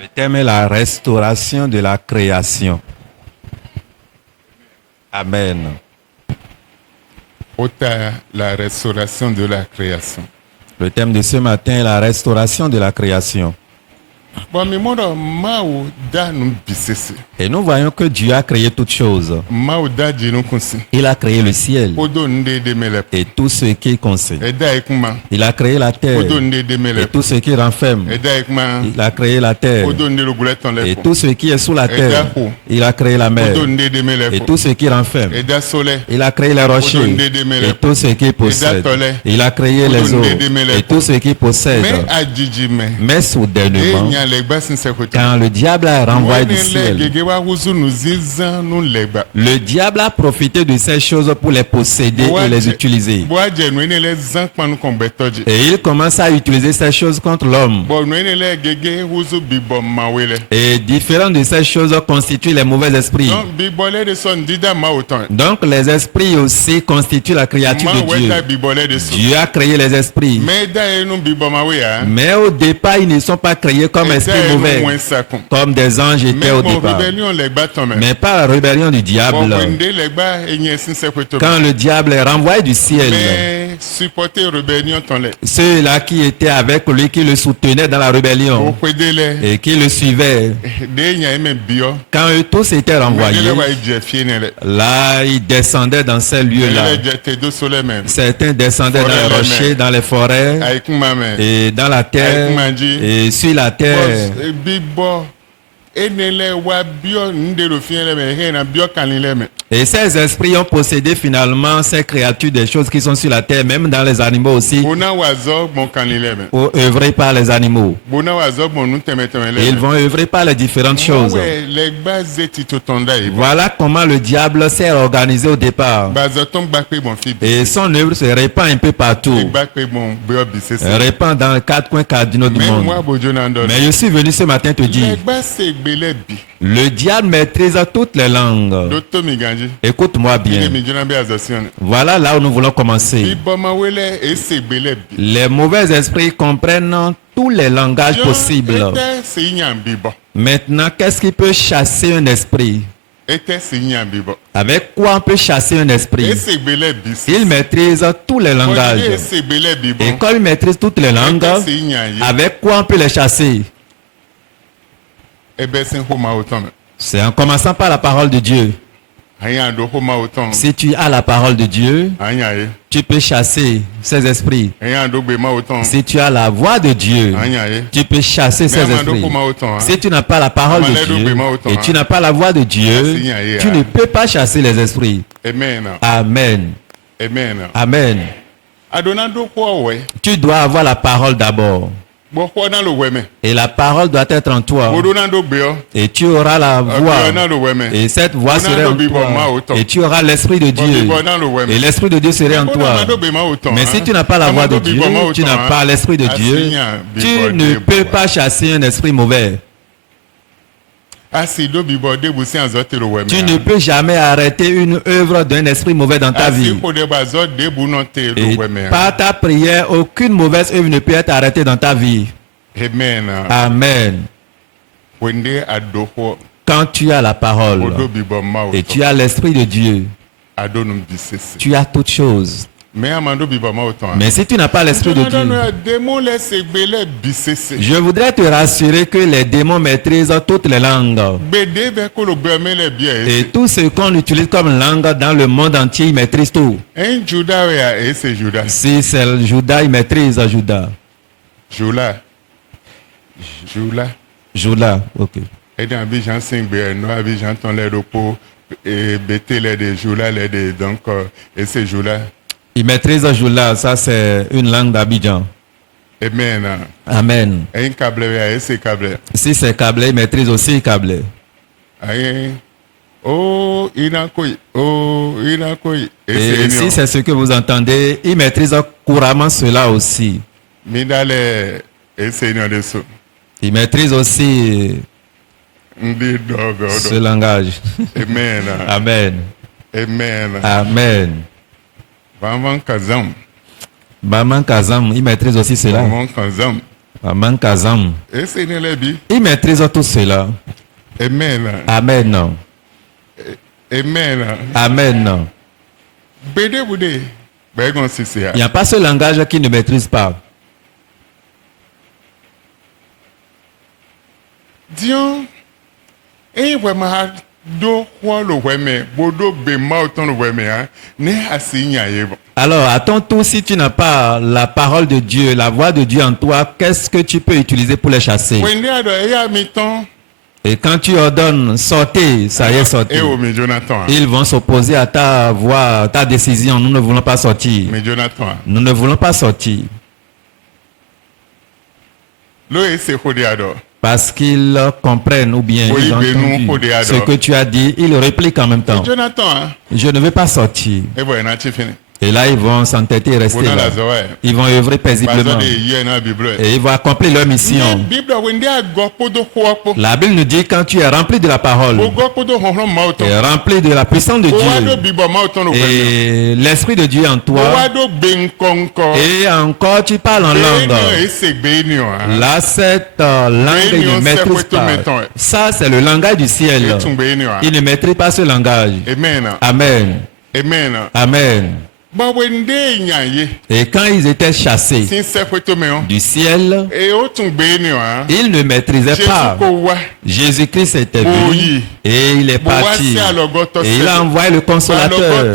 Le thème est la restauration de la création. Amen. Ota la restauration de la création. Le thème de ce matin est la restauration de la création. Bon, mais moi, Mao da nous bisese. Et nous voyons que Dieu a créé toutes choses. Mao da djinu kunsi. Il a créé le ciel Odo nde de mele. et tout ce qui concerne. Eda ekuma. Il a créé la terre Odo nde de et mele. tout ce qui renferme. Eda ekuma. Il a créé la terre Odo nde le gouleton et lepo. tout ce qui est sous la terre. Il a créé la mer Odo nde de mele. et tout ce qui renferme. Eda soleil. Il a créé les rochers et tout ce qui possède. Il a créé les eaux et tout ce qui possède. Mais adjiji me. Mais soudainement, Enya legba sinse kote. quand le diable a renvoyé du ciel, Gege wa huzu nous zizan nous legba. le diable a profité de ces choses pour les posséder et les utiliser. Boa je nous ne les zan panu kon betoji. Et il commence à utiliser ces choses contre l'homme. Bon nous ne les gege huzu bibo mawele. Et différentes de ces choses constituent les mauvais esprits. Donc bibole de son dida ma autant. Donc les esprits aussi constituent la créature de Dieu. Bibole de son. Dieu a créé les esprits. Mais da enu bibo mawe. Mais au départ, ils ne sont pas créés comme esprits mauvais, comme des anges étaient au départ. Mais par la rébellion du diable, quand le diable est renvoyé du ciel, ceux-là qui étaient avec lui, qui le soutenaient dans la rébellion et qui le suivaient, quand eux tous étaient renvoyés, là ils descendaient dans ces lieux-là. Certains descendaient dans les rochers, dans les forêts et dans la terre et sur la terre. Et ces esprits ont possédé finalement ces créatures, des choses qui sont sur la terre, même dans les animaux aussi, ou œuvrer par les animaux. Et ils vont œuvrer par les différentes choses. Voilà comment le diable s'est organisé au départ. Et son œuvre se répand un peu partout. Répand dans les quatre coins cardinaux du monde. Mais je suis venu ce matin te dire, le diable maîtrise toutes les langues. Écoute-moi bien. Voilà là où nous voulons commencer. Les mauvais esprits comprennent tous les langages possibles. Maintenant, qu'est-ce qui peut chasser un esprit? Avec quoi on peut chasser un esprit? Il maîtrise tous les langages. Et comme il maîtrise toutes les langues, avec quoi on peut les chasser? C'est en commençant par la parole de Dieu. Si tu as la parole de Dieu, tu peux chasser ces esprits. Si tu as la voix de Dieu, tu peux chasser ces esprits. Si tu n'as pas la parole de Dieu et tu n'as pas la voix de Dieu, tu ne peux pas chasser les esprits. Amen. Amen. Tu dois avoir la parole d'abord. Et la parole doit être en toi. Et tu auras la voix. Et cette voix sera en toi. Et tu auras l'esprit de Dieu. Et l'esprit de Dieu sera en toi. Mais si tu n'as pas la voix de Dieu, tu n'as pas l'esprit de Dieu, tu ne peux pas chasser un esprit mauvais. Tu ne peux jamais arrêter une œuvre d'un esprit mauvais dans ta vie. Et par ta prière, aucune mauvaise œuvre ne peut être arrêtée dans ta vie. Amen. Quand tu as la parole et tu as l'esprit de Dieu, tu as toutes choses. Mais si tu n'as pas l'esprit de Dieu, je voudrais te rassurer que les démons maîtrisent toutes les langues. Et tout ce qu'on utilise comme langue dans le monde entier, ils maîtrisent tout. Si c'est Judas, il maîtrise Judas. Joula, ok. Il maîtrise Joula, ça c'est une langue d'Abidjan. Amen. Si c'est Kablé, il maîtrise aussi Kablé. Et si c'est ce que vous entendez, il maîtrise couramment cela aussi. Il maîtrise aussi ce langage. Amen. Amen. Baman Kazam, il maîtrise aussi cela. Il maîtrise tout cela. Amen. Amen. Amen. Amen. Il n'y a pas ce langage qui ne maîtrise pas. Dion, alors, à ton tour, si tu n'as pas la parole de Dieu, la voix de Dieu en toi, qu'est-ce que tu peux utiliser pour les chasser? Et quand tu ordonnes sortez, ça y est, sortez. Ils vont s'opposer à ta voix, à ta décision. Nous ne voulons pas sortir. Nous ne voulons pas sortir. Parce qu'ils comprennent ou bien ils ont entendu ce que tu as dit, ils répliquent en même temps. Je ne veux pas sortir. Et là, ils vont s'entêter et rester là. Ils vont œuvrer paisiblement. Et ils vont accomplir leur mission. La Bible nous dit quand tu es rempli de la parole, et rempli de la puissance de Dieu, et l'Esprit de Dieu en toi, et encore tu parles en langue. Là, cette langue, il ne maîtrise pas. Ça, c'est le langage du ciel. Il ne maîtrise pas ce langage. Amen. Amen. Et quand ils étaient chassés du ciel, ils ne maîtrisaient pas. Jésus-Christ était venu et il est parti. Et il a envoyé le consolateur.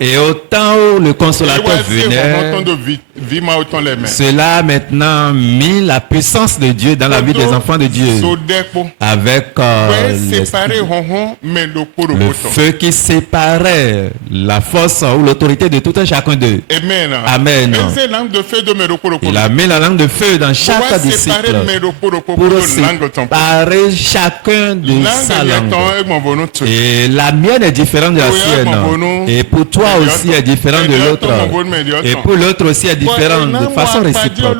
Et au temps où le consolateur venait, cela a maintenant mis la puissance de Dieu dans la vie des enfants de Dieu. Avec le feu qui séparait la force ou l'autorité de tout un chacun d'eux. Amen. Il a mis la langue de feu dans chaque disciple pour séparer chacun de sa langue. Et la mienne est différente de la sienne. Et pour toi aussi est différente de l'autre. Et pour l'autre aussi est différente de façon réciproque.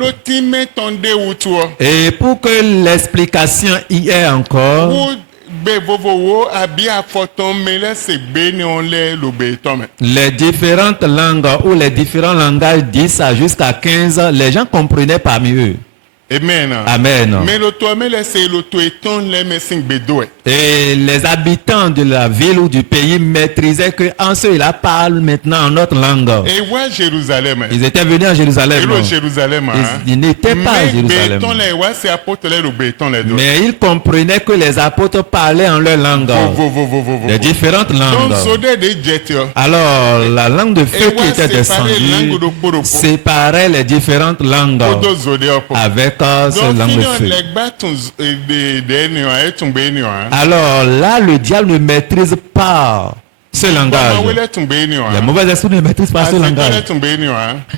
Et pour que l'explication y ait encore, les différentes langues ou les différents langages 10 à jusqu'à 15, les gens comprenaient parmi eux. Amen. Amen. Et les habitants de la ville ou du pays maîtrisaient que en ceux-là parlent maintenant en notre langue. Ils étaient venus à Jérusalem. Ils n'étaient pas à Jérusalem. Mais ils comprenaient que les apôtres parlaient en leur langue. Les différentes langues. Alors, la langue de feu qui était descendue séparait les différentes langues avec ce langue de feu. Alors là, le diable ne maîtrise pas ce langage. Les mauvais esprits ne maîtrisent pas ce langage.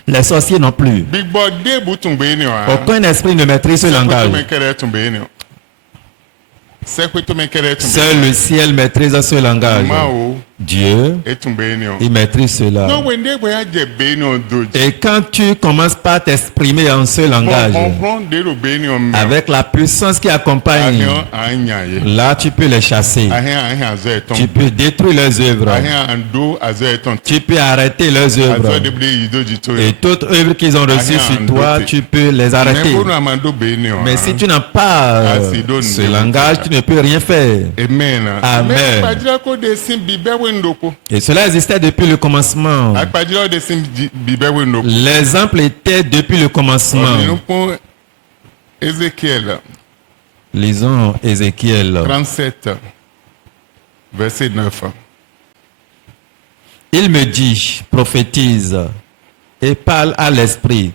Les sorciers non plus. Aucun esprit ne maîtrise ce langage. Seul le ciel maîtrise ce langage. Dieu, il maîtrise cela. Et quand tu commences par t'exprimer en ce langage, avec la puissance qui accompagne, là tu peux les chasser. Tu peux détruire leurs œuvres. Tu peux arrêter leurs œuvres. Et toute œuvre qu'ils ont reçue sur toi, tu peux les arrêter. Mais si tu n'as pas ce langage, tu ne peux rien faire. Amen. Et cela existait depuis le commencement. L'exemple était depuis le commencement. Lisons Ézéchiel 37, verset 9. Il me dit, prophétise et parle à l'esprit.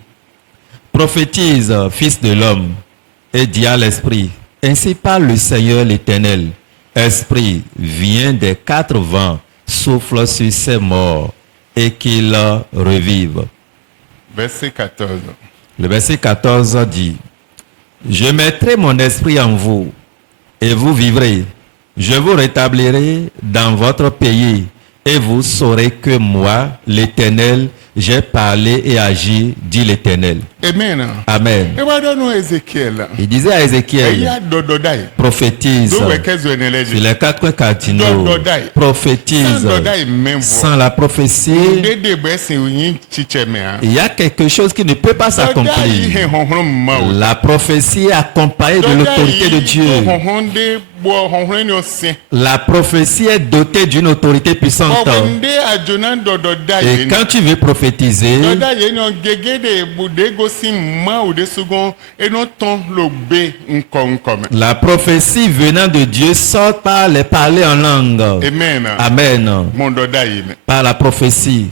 Prophétise, fils de l'homme, et dis à l'esprit. Ainsi parle le Seigneur l'Éternel. Esprit, viens des quatre vents, souffle sur ces morts et qu'ils revivent. Verset 14. Le verset 14 dit, je mettrai mon esprit en vous et vous vivrez. Je vous rétablirai dans votre pays et vous saurez que moi, l'Éternel, j'ai parlé et agi, dit l'Éternel. Amen. Amen. Il disait à Ézéchiel, prophétise sur les 4 cardinaux, prophétise. Sans la prophétie, il y a quelque chose qui ne peut pas s'accomplir. La prophétie est accompagnée de l'autorité de Dieu. La prophétie est dotée d'une autorité puissante. Et quand tu veux prophétiser, la prophétie venant de Dieu sort par les parler en langue. Amen. Amen. Par la prophétie.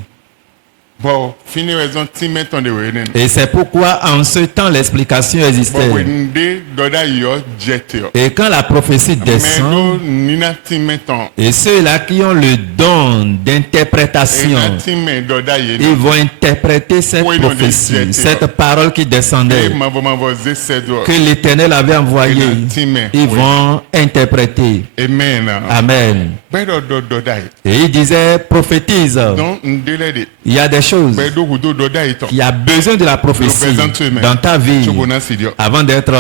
Et c'est pourquoi en ce temps l'explication existait. Et quand la prophétie descend, et ceux-là qui ont le don d'interprétation, ils vont interpréter cette prophétie, cette parole qui descendait, que l'Éternel avait envoyée. Ils vont interpréter. Amen. Et il disait, prophétise. Il y a des choses qui a besoin de la prophétie dans ta vie avant d'être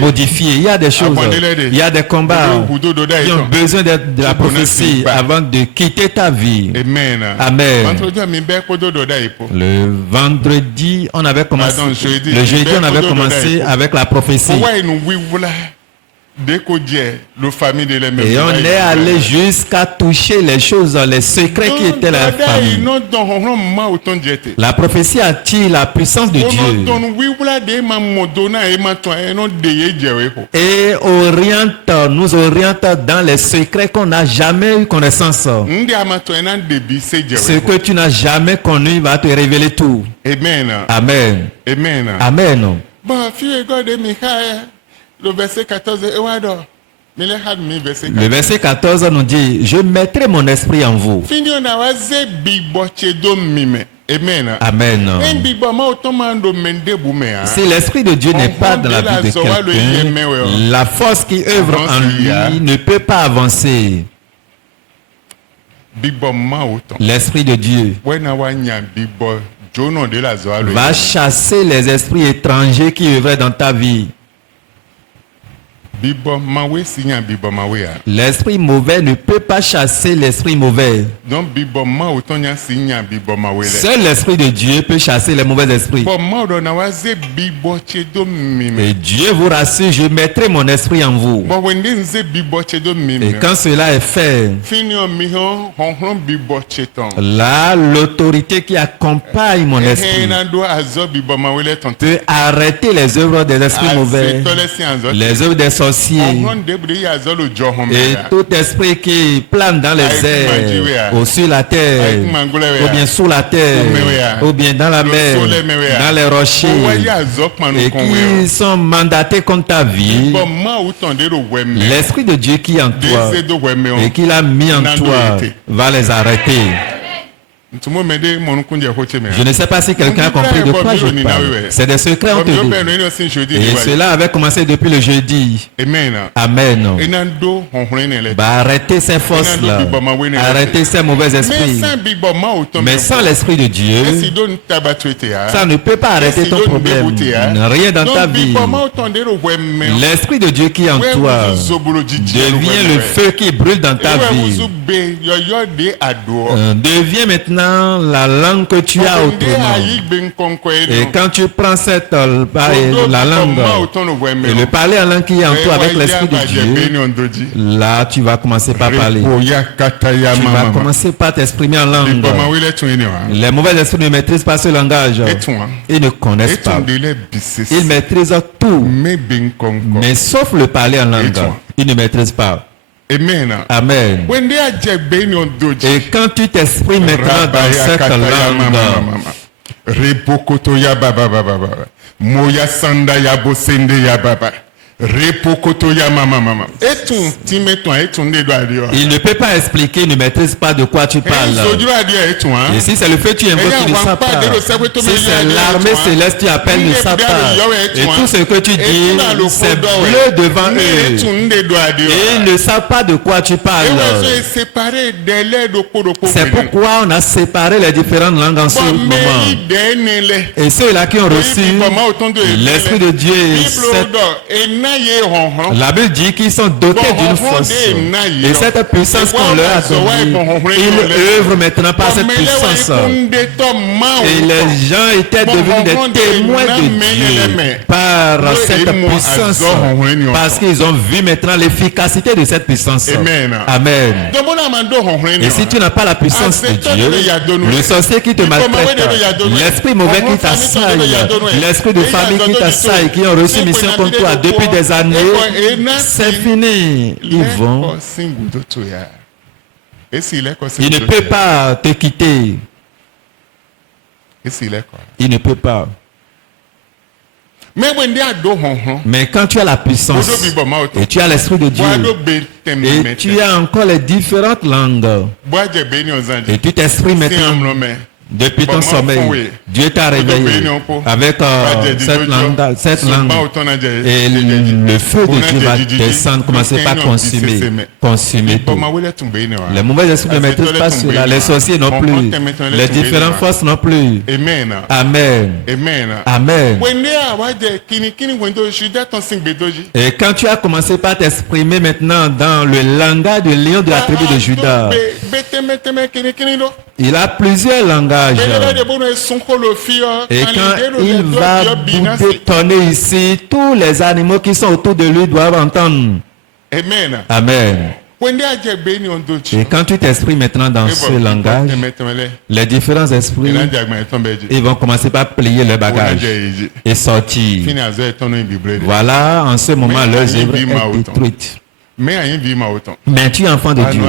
modifié. Il y a des choses, il y a des combats qui ont besoin de la prophétie avant de quitter ta vie. Amen. Le vendredi, on avait commencé. Le jeudi, on avait commencé avec la prophétie. Et on est allé jusqu'à toucher les choses, les secrets qui étaient la famille. La prophétie attire la puissance de Dieu et nous oriente dans les secrets qu'on n'a jamais eu connaissance. Ce que tu n'as jamais connu va te révéler tout. Amen. Amen. Amen. Le verset 14, le verset 14 nous dit, je mettrai mon esprit en vous. Amen. Si l'esprit de Dieu n'est pas dans la vie de quelqu'un, la force qui œuvre en lui ne peut pas avancer. L'esprit de Dieu va chasser les esprits étrangers qui œuvraient dans ta vie. L'esprit mauvais ne peut pas chasser l'esprit mauvais. Seul l'esprit de Dieu peut chasser les mauvais esprits. Et Dieu vous rassure, je mettrai mon esprit en vous. Et quand cela est fait, là, l'autorité qui accompagne mon esprit peut arrêter les œuvres des esprits mauvais, les œuvres des sorciers, et tout esprit qui plane dans les airs, ou sur la terre, ou bien sous la terre, ou bien dans la mer, dans les rochers, et qui sont mandatés contre ta vie. L'esprit de Dieu qui est en toi et qui l'a mis en toi va les arrêter. Je ne sais pas si quelqu'un a compris de quoi je parle. C'est des secrets on te dit. Et cela avait commencé depuis le jeudi. Amen. Arrêtez ces forces-là. Arrêtez ces mauvais esprits. Mais sans l'esprit de Dieu, ça ne peut pas arrêter ton problème. Rien dans ta vie. L'esprit de Dieu qui est en toi devient le feu qui brûle dans ta vie. Devient maintenant la langue que tu as autrement. Et quand tu prends cette la langue et le parler en langue qui est en toi avec l'esprit de Dieu, là tu vas commencer par parler. Tu vas commencer par t'exprimer en langue. Les mauvais esprits ne maîtrisent pas ce langage. Ils ne connaissent pas. Ils maîtrisent tout, mais sauf le parler en langue. Ils ne maîtrisent pas. Amen. Et quand tu t'exprimes maintenant dans cette langue, Il ne peut pas expliquer, il ne maîtrise pas de quoi tu parles. Et si c'est le feu, tu invoques, tu ne sais pas. Si c'est l'armée céleste, tu appelles, ne sais pas. Et tout ce que tu dis, c'est bleu devant eux. Et ils ne savent pas de quoi tu parles. C'est pourquoi on a séparé les différentes langues en ce moment. Et ceux-là qui ont reçu l'Esprit de Dieu, la Bible dit qu'ils sont dotés d'une force. Et cette puissance qu'on leur a donnée, ils œuvrent maintenant par cette puissance. Et les gens étaient devenus des témoins de Dieu par cette puissance. Parce qu'ils ont vu maintenant l'efficacité de cette puissance. Amen. Et si tu n'as pas la puissance de Dieu, le sorcier qui te maltraite, l'esprit mauvais qui t'assaille, l'esprit de famille qui t'assaille, qui ont reçu mission contre toi depuis des années, c'est fini. Ils vont. Il ne peut pas te quitter. Il ne peut pas. Mais quand tu as la puissance et tu as l'Esprit de Dieu et tu as encore les différentes langues et tu t'exprimes maintenant depuis ton sommeil, Dieu t'a réveillé avec cette langue et le feu de Dieu va descendre, commencer par consumer tout. Les mauvais esprits ne maîtrisent pas cela, les sorciers non plus, les différentes forces non plus. Amen. Amen. Et quand tu as commencé par t'exprimer maintenant dans le langage de lion de la tribu de Juda, il a plusieurs langages. Et quand il va boutonner ici, tous les animaux qui sont autour de lui doivent entendre. Amen. Et quand tu t'exprimes maintenant dans ce langage, les différents esprits, ils vont commencer par plier leurs bagages et sortir. Voilà, en ce moment, leurs œuvres sont détruites. Mais tu es enfant de Dieu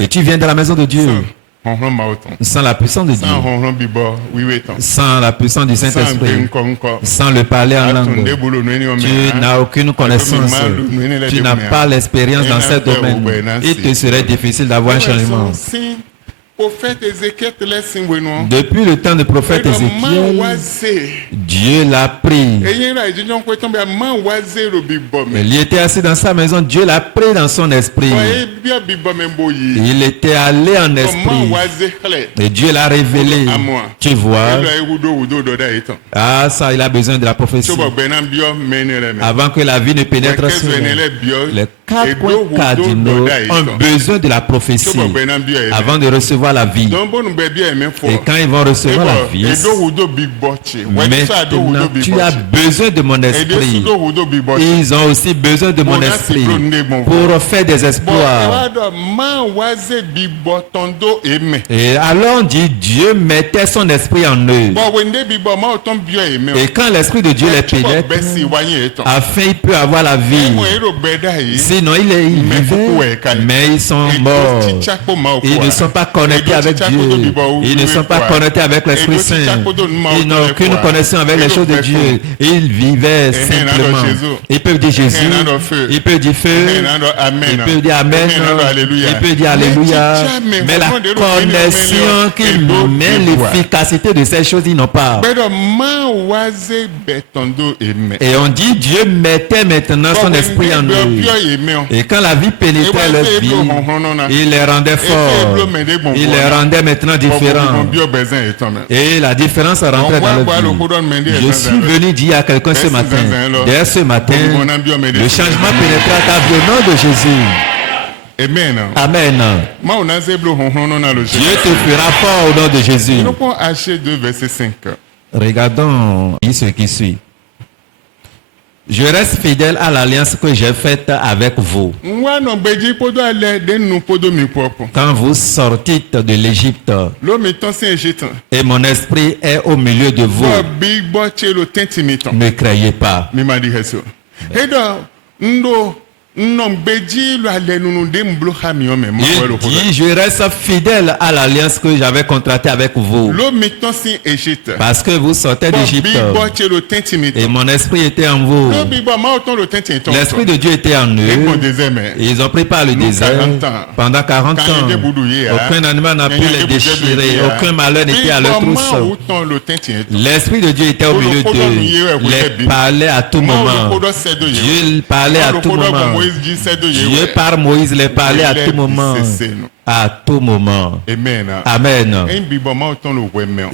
et tu viens de la maison de Dieu. Sans la puissance de Dieu, sans la puissance du Saint-Esprit, sans le parler en langue, tu n'as aucune connaissance, tu n'as pas l'expérience dans ce domaine. Il te serait difficile d'avoir un changement. Depuis le temps du prophète Ézéchiel, Dieu l'a pris. Il était assis dans sa maison, Dieu l'a pris dans son esprit. Il était allé en esprit. Et Dieu l'a révélé. Tu vois. Ah, ça, il a besoin de la prophétie. Avant que la vie ne pénètre sur lui. Les 4 coins cardinaux ont besoin de la prophétie avant de recevoir la vie. Et quand ils vont recevoir la vie, maintenant tu as besoin de mon esprit. Ils ont aussi besoin de mon esprit pour faire des espoirs. Et alors on dit Dieu mettait son esprit en eux. Et quand l'esprit de Dieu les pénètre, afin qu'il peut avoir la vie. Sinon il vivait, mais ils sont morts. Ils ne sont pas connectés avec Dieu. Ils ne sont pas connectés avec l'Esprit Saint. Ils n'ont aucune connexion avec les choses de Dieu. Ils vivaient simplement. Ils peuvent dire Jésus. Ils peuvent dire feu. Ils peuvent dire Amen. Ils peuvent dire Alléluia. Mais la connexion qui met l'efficacité de ces choses, ils n'ont pas. Et on dit Dieu mettait maintenant son esprit en eux. Et quand la vie pénétrait leur vie, il les rendait forts. Il les rendait maintenant différents. Et la différence rentrait dans leur vie. Je suis venu dire à quelqu'un ce matin, dès ce matin, le changement pénétra ta vie au nom de Jésus. Amen. Amen. Dieu te fera fort au nom de Jésus. Regardons ce qui suit. Je reste fidèle à l'alliance que j'ai faite avec vous. Quand vous sortîtes de l'Égypte, et mon esprit est au milieu de vous, ne craignez pas. Il dit, je reste fidèle à l'alliance que j'avais contractée avec vous. Parce que vous sortez d'Égypte. Et mon esprit était en vous. L'esprit de Dieu était en eux. Et ils ont pris par le désert pendant 40 ans. Aucun animal n'a pu les déchirer. Aucun malheur n'était à leur trousseau. L'esprit de Dieu était au milieu d'eux. Il les parlait à tout moment. Dieu parlait à tout moment. Dieu par Moïse les parlait à tout moment. À tout moment. Amen.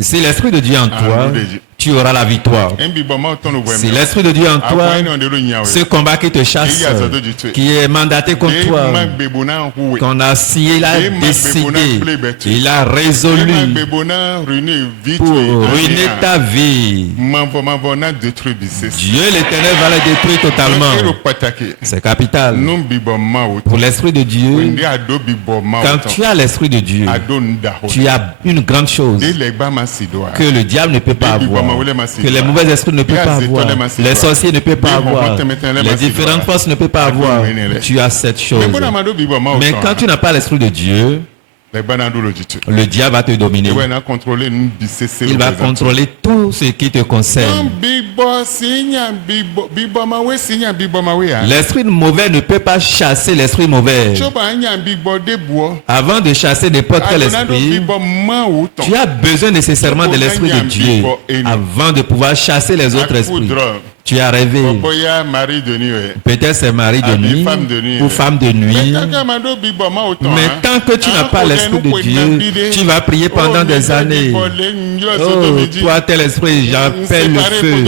Si l'esprit de Dieu est en toi, tu auras la victoire. Si l'esprit de Dieu est en toi, ce combat qui te chasse, qui est mandaté contre toi, qu'on a signé, il a décidé, il a résolu pour ruiner ta vie. Dieu l'Éternel va la détruire totalement. C'est capital. Pour l'esprit de Dieu, quand tu as l'esprit de Dieu, tu as une grande chose que le diable ne peut pas avoir, que les mauvais esprits ne peuvent pas avoir, les sorciers ne peuvent pas avoir, les différentes forces ne peuvent pas avoir. Tu as cette chose. Mais quand tu n'as pas l'esprit de Dieu, le diable va te dominer. Il va contrôler tout ce qui te concerne. L'esprit mauvais ne peut pas chasser l'esprit mauvais. Avant de chasser n'importe quel esprit, tu as besoin nécessairement de l'esprit de Dieu avant de pouvoir chasser les autres esprits. Tu as rêvé. Peut-être c'est mari de nuit ou femme de nuit. Mais tant que tu n'as pas l'esprit de Dieu, tu vas prier pendant des années. Oh, toi tel esprit, j'appelle le feu.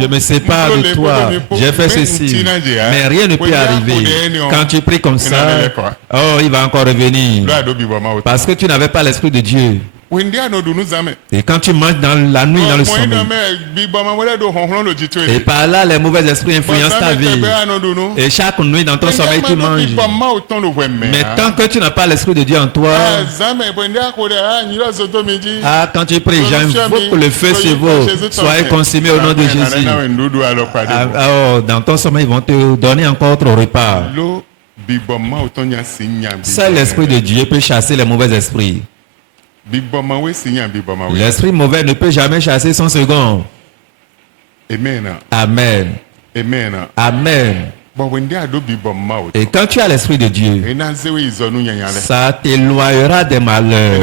Je me sépare de toi. J'ai fait ceci. Mais rien ne peut arriver. Quand tu pries comme ça, oh, il va encore revenir. Parce que tu n'avais pas l'esprit de Dieu. Et quand tu manges dans la nuit, dans le sommeil, et par là les mauvais esprits influencent ta vie. Et chaque nuit dans ton sommeil tu manges. Mais tant que tu n'as pas l'esprit de Dieu en toi, quand tu pries, j'invoque le feu sur vous, soyez consumés au nom de Jésus. Dans ton sommeil ils vont te donner encore autre repas. Seul l'esprit de Dieu peut chasser les mauvais esprits. L'esprit mauvais ne peut jamais chasser son second. Amen. Amen. Amen. Et quand tu as l'esprit de Dieu, ça t'éloignera des malheurs,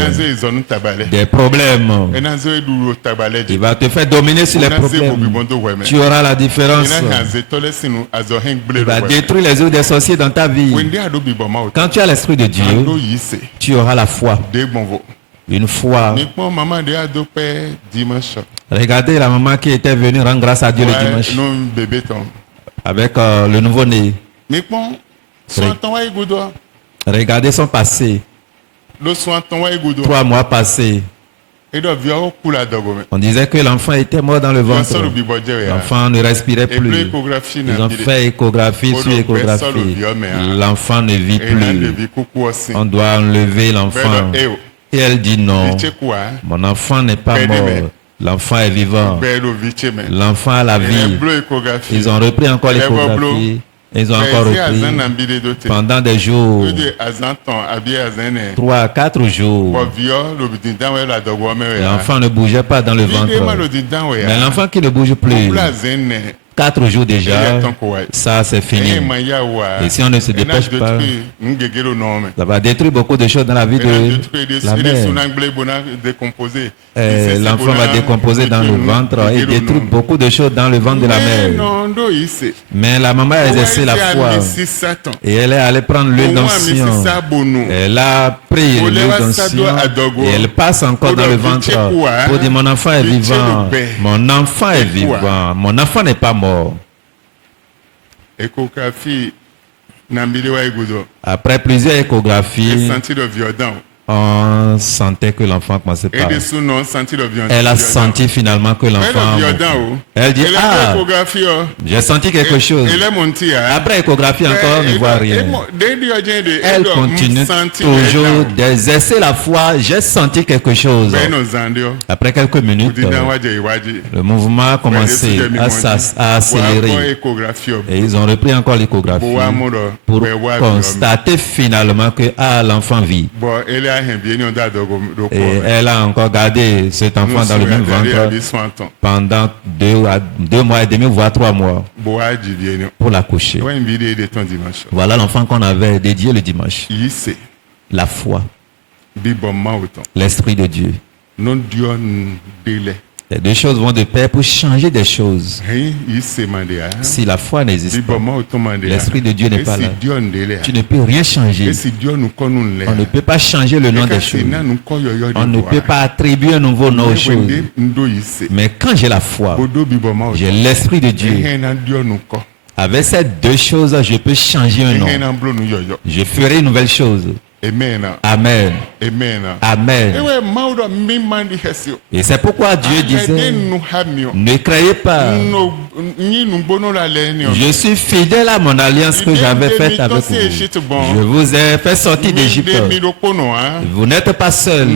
des problèmes. Il va te faire dominer sur les problèmes. Tu auras la différence. Il va détruire les œuvres des sorciers dans ta vie. Quand tu as l'esprit de Dieu, tu auras la foi. Une foi. Regardez la maman qui était venue rendre grâce à Dieu le dimanche avec le nouveau-né. Regardez son passé. 3 mois passés. On disait que l'enfant était mort dans le ventre. L'enfant ne respirait plus. Ils ont fait échographie sur échographie. L'enfant ne vit plus. On doit enlever l'enfant. Et elle dit non, mon enfant n'est pas mort, l'enfant est vivant, l'enfant a la vie. Ils ont repris encore l'échographie, ils ont encore repris pendant des jours, 3 à 4 jours. L'enfant ne bougeait pas dans le ventre, mais l'enfant qui ne bouge plus, 4 jours déjà, ça c'est fini. Et si on ne se dépêche pas, ça va détruire beaucoup de choses dans la vie de la mère. L'enfant va décomposer dans le ventre et détruire beaucoup de choses dans le ventre de la mère. Mais la maman a exercé la foi et elle est allée prendre l'huile d'onction. Elle a pris l'huile d'onction et elle passe encore dans le ventre pour dire mon enfant est vivant, mon enfant est vivant, mon enfant n'est pas mort. Après plusieurs échographies, On sentait que l'enfant commençait par... Elle a senti finalement que l'enfant... Elle dit, ah, j'ai senti quelque chose. Après l'échographie encore, on ne voit rien. Elle continue toujours d'exercer la foi. J'ai senti quelque chose. Après quelques minutes, le mouvement a commencé à accélérer. Et ils ont repris encore l'échographie pour constater finalement que l'enfant vit. Et elle a encore gardé cet enfant dans le même ventre pendant 2 mois et demi, voire 3 mois pour l'accoucher. Voilà l'enfant qu'on avait dédié le dimanche. La foi, l'Esprit de Dieu. Les deux choses vont de pair pour changer des choses. Si la foi n'existe pas, l'Esprit de Dieu n'est pas là, tu ne peux rien changer. On ne peut pas changer le nom des choses. On ne peut pas attribuer un nouveau nom aux choses. Mais quand j'ai la foi, j'ai l'Esprit de Dieu. Avec ces deux choses, je peux changer un nom. Je ferai une nouvelle chose. Amen. Amen. Amen. Amen. Et c'est pourquoi Dieu disait, ne croyez pas. Je suis fidèle à mon alliance que j'avais faite avec vous. Je vous ai fait sortir d'Égypte. Vous n'êtes pas seul.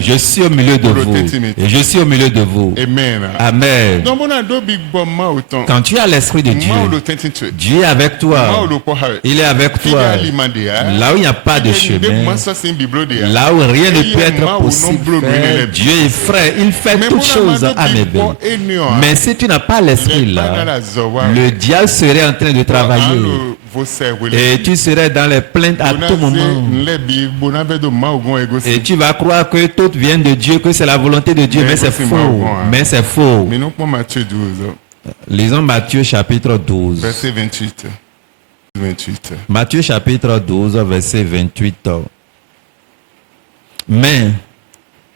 Je suis au milieu de vous. Et je suis au milieu de vous. Amen. Quand tu as l'Esprit de Dieu, Dieu est avec toi. Il est avec toi. Là où il n'y a pas de chemin, là où rien ne peut être possible, Dieu est frère, il fait toutes choses à merveille. Mais si tu n'as pas l'esprit là, le diable serait en train de travailler et tu serais dans les plaintes à tout moment. Et tu vas croire que tout vient de Dieu, que c'est la volonté de Dieu, mais c'est faux. Mais c'est faux. Lisons Matthieu chapitre 12. Verset 28. Matthieu chapitre 12, verset 28. Mais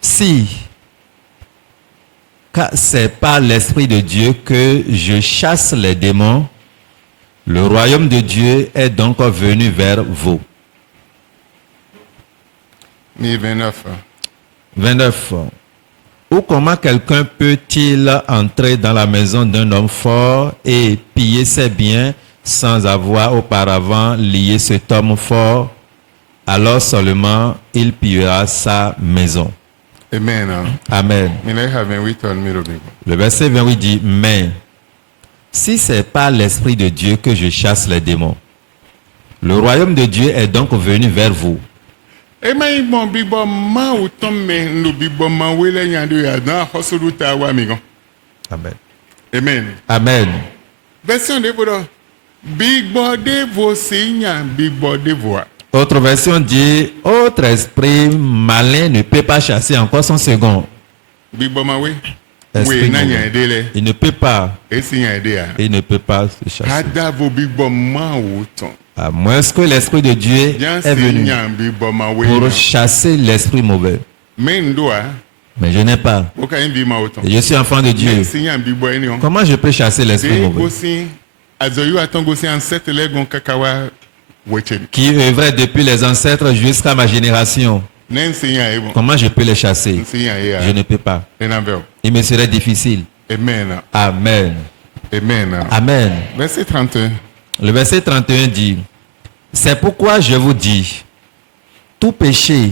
si, car c'est par l'Esprit de Dieu que je chasse les démons, le royaume de Dieu est donc venu vers vous. 29. Ou comment quelqu'un peut-il entrer dans la maison d'un homme fort et piller ses biens sans avoir auparavant lié cet homme fort? Alors seulement il pillera sa maison. Amen. Amen. Le verset 28 dit, mais si c'est par l'Esprit de Dieu que je chasse les démons, le royaume de Dieu est donc venu vers vous. Amen. Amen. Amen. Version de Autre version dit, autre esprit malin ne peut pas chasser encore son second. Esprit mauvais. Il ne peut pas. Il ne peut pas se chasser. À moins que l'Esprit de Dieu est venu pour chasser l'esprit mauvais. Mais je n'ai pas. Et je suis enfant de Dieu. Comment je peux chasser l'esprit mauvais? Qui œuvrait depuis les ancêtres jusqu'à ma génération. Comment je peux les chasser? Je ne peux pas. Il me serait difficile. Amen. Amen. Amen. Amen. Verset 31. Le verset 31 dit, c'est pourquoi je vous dis, tout péché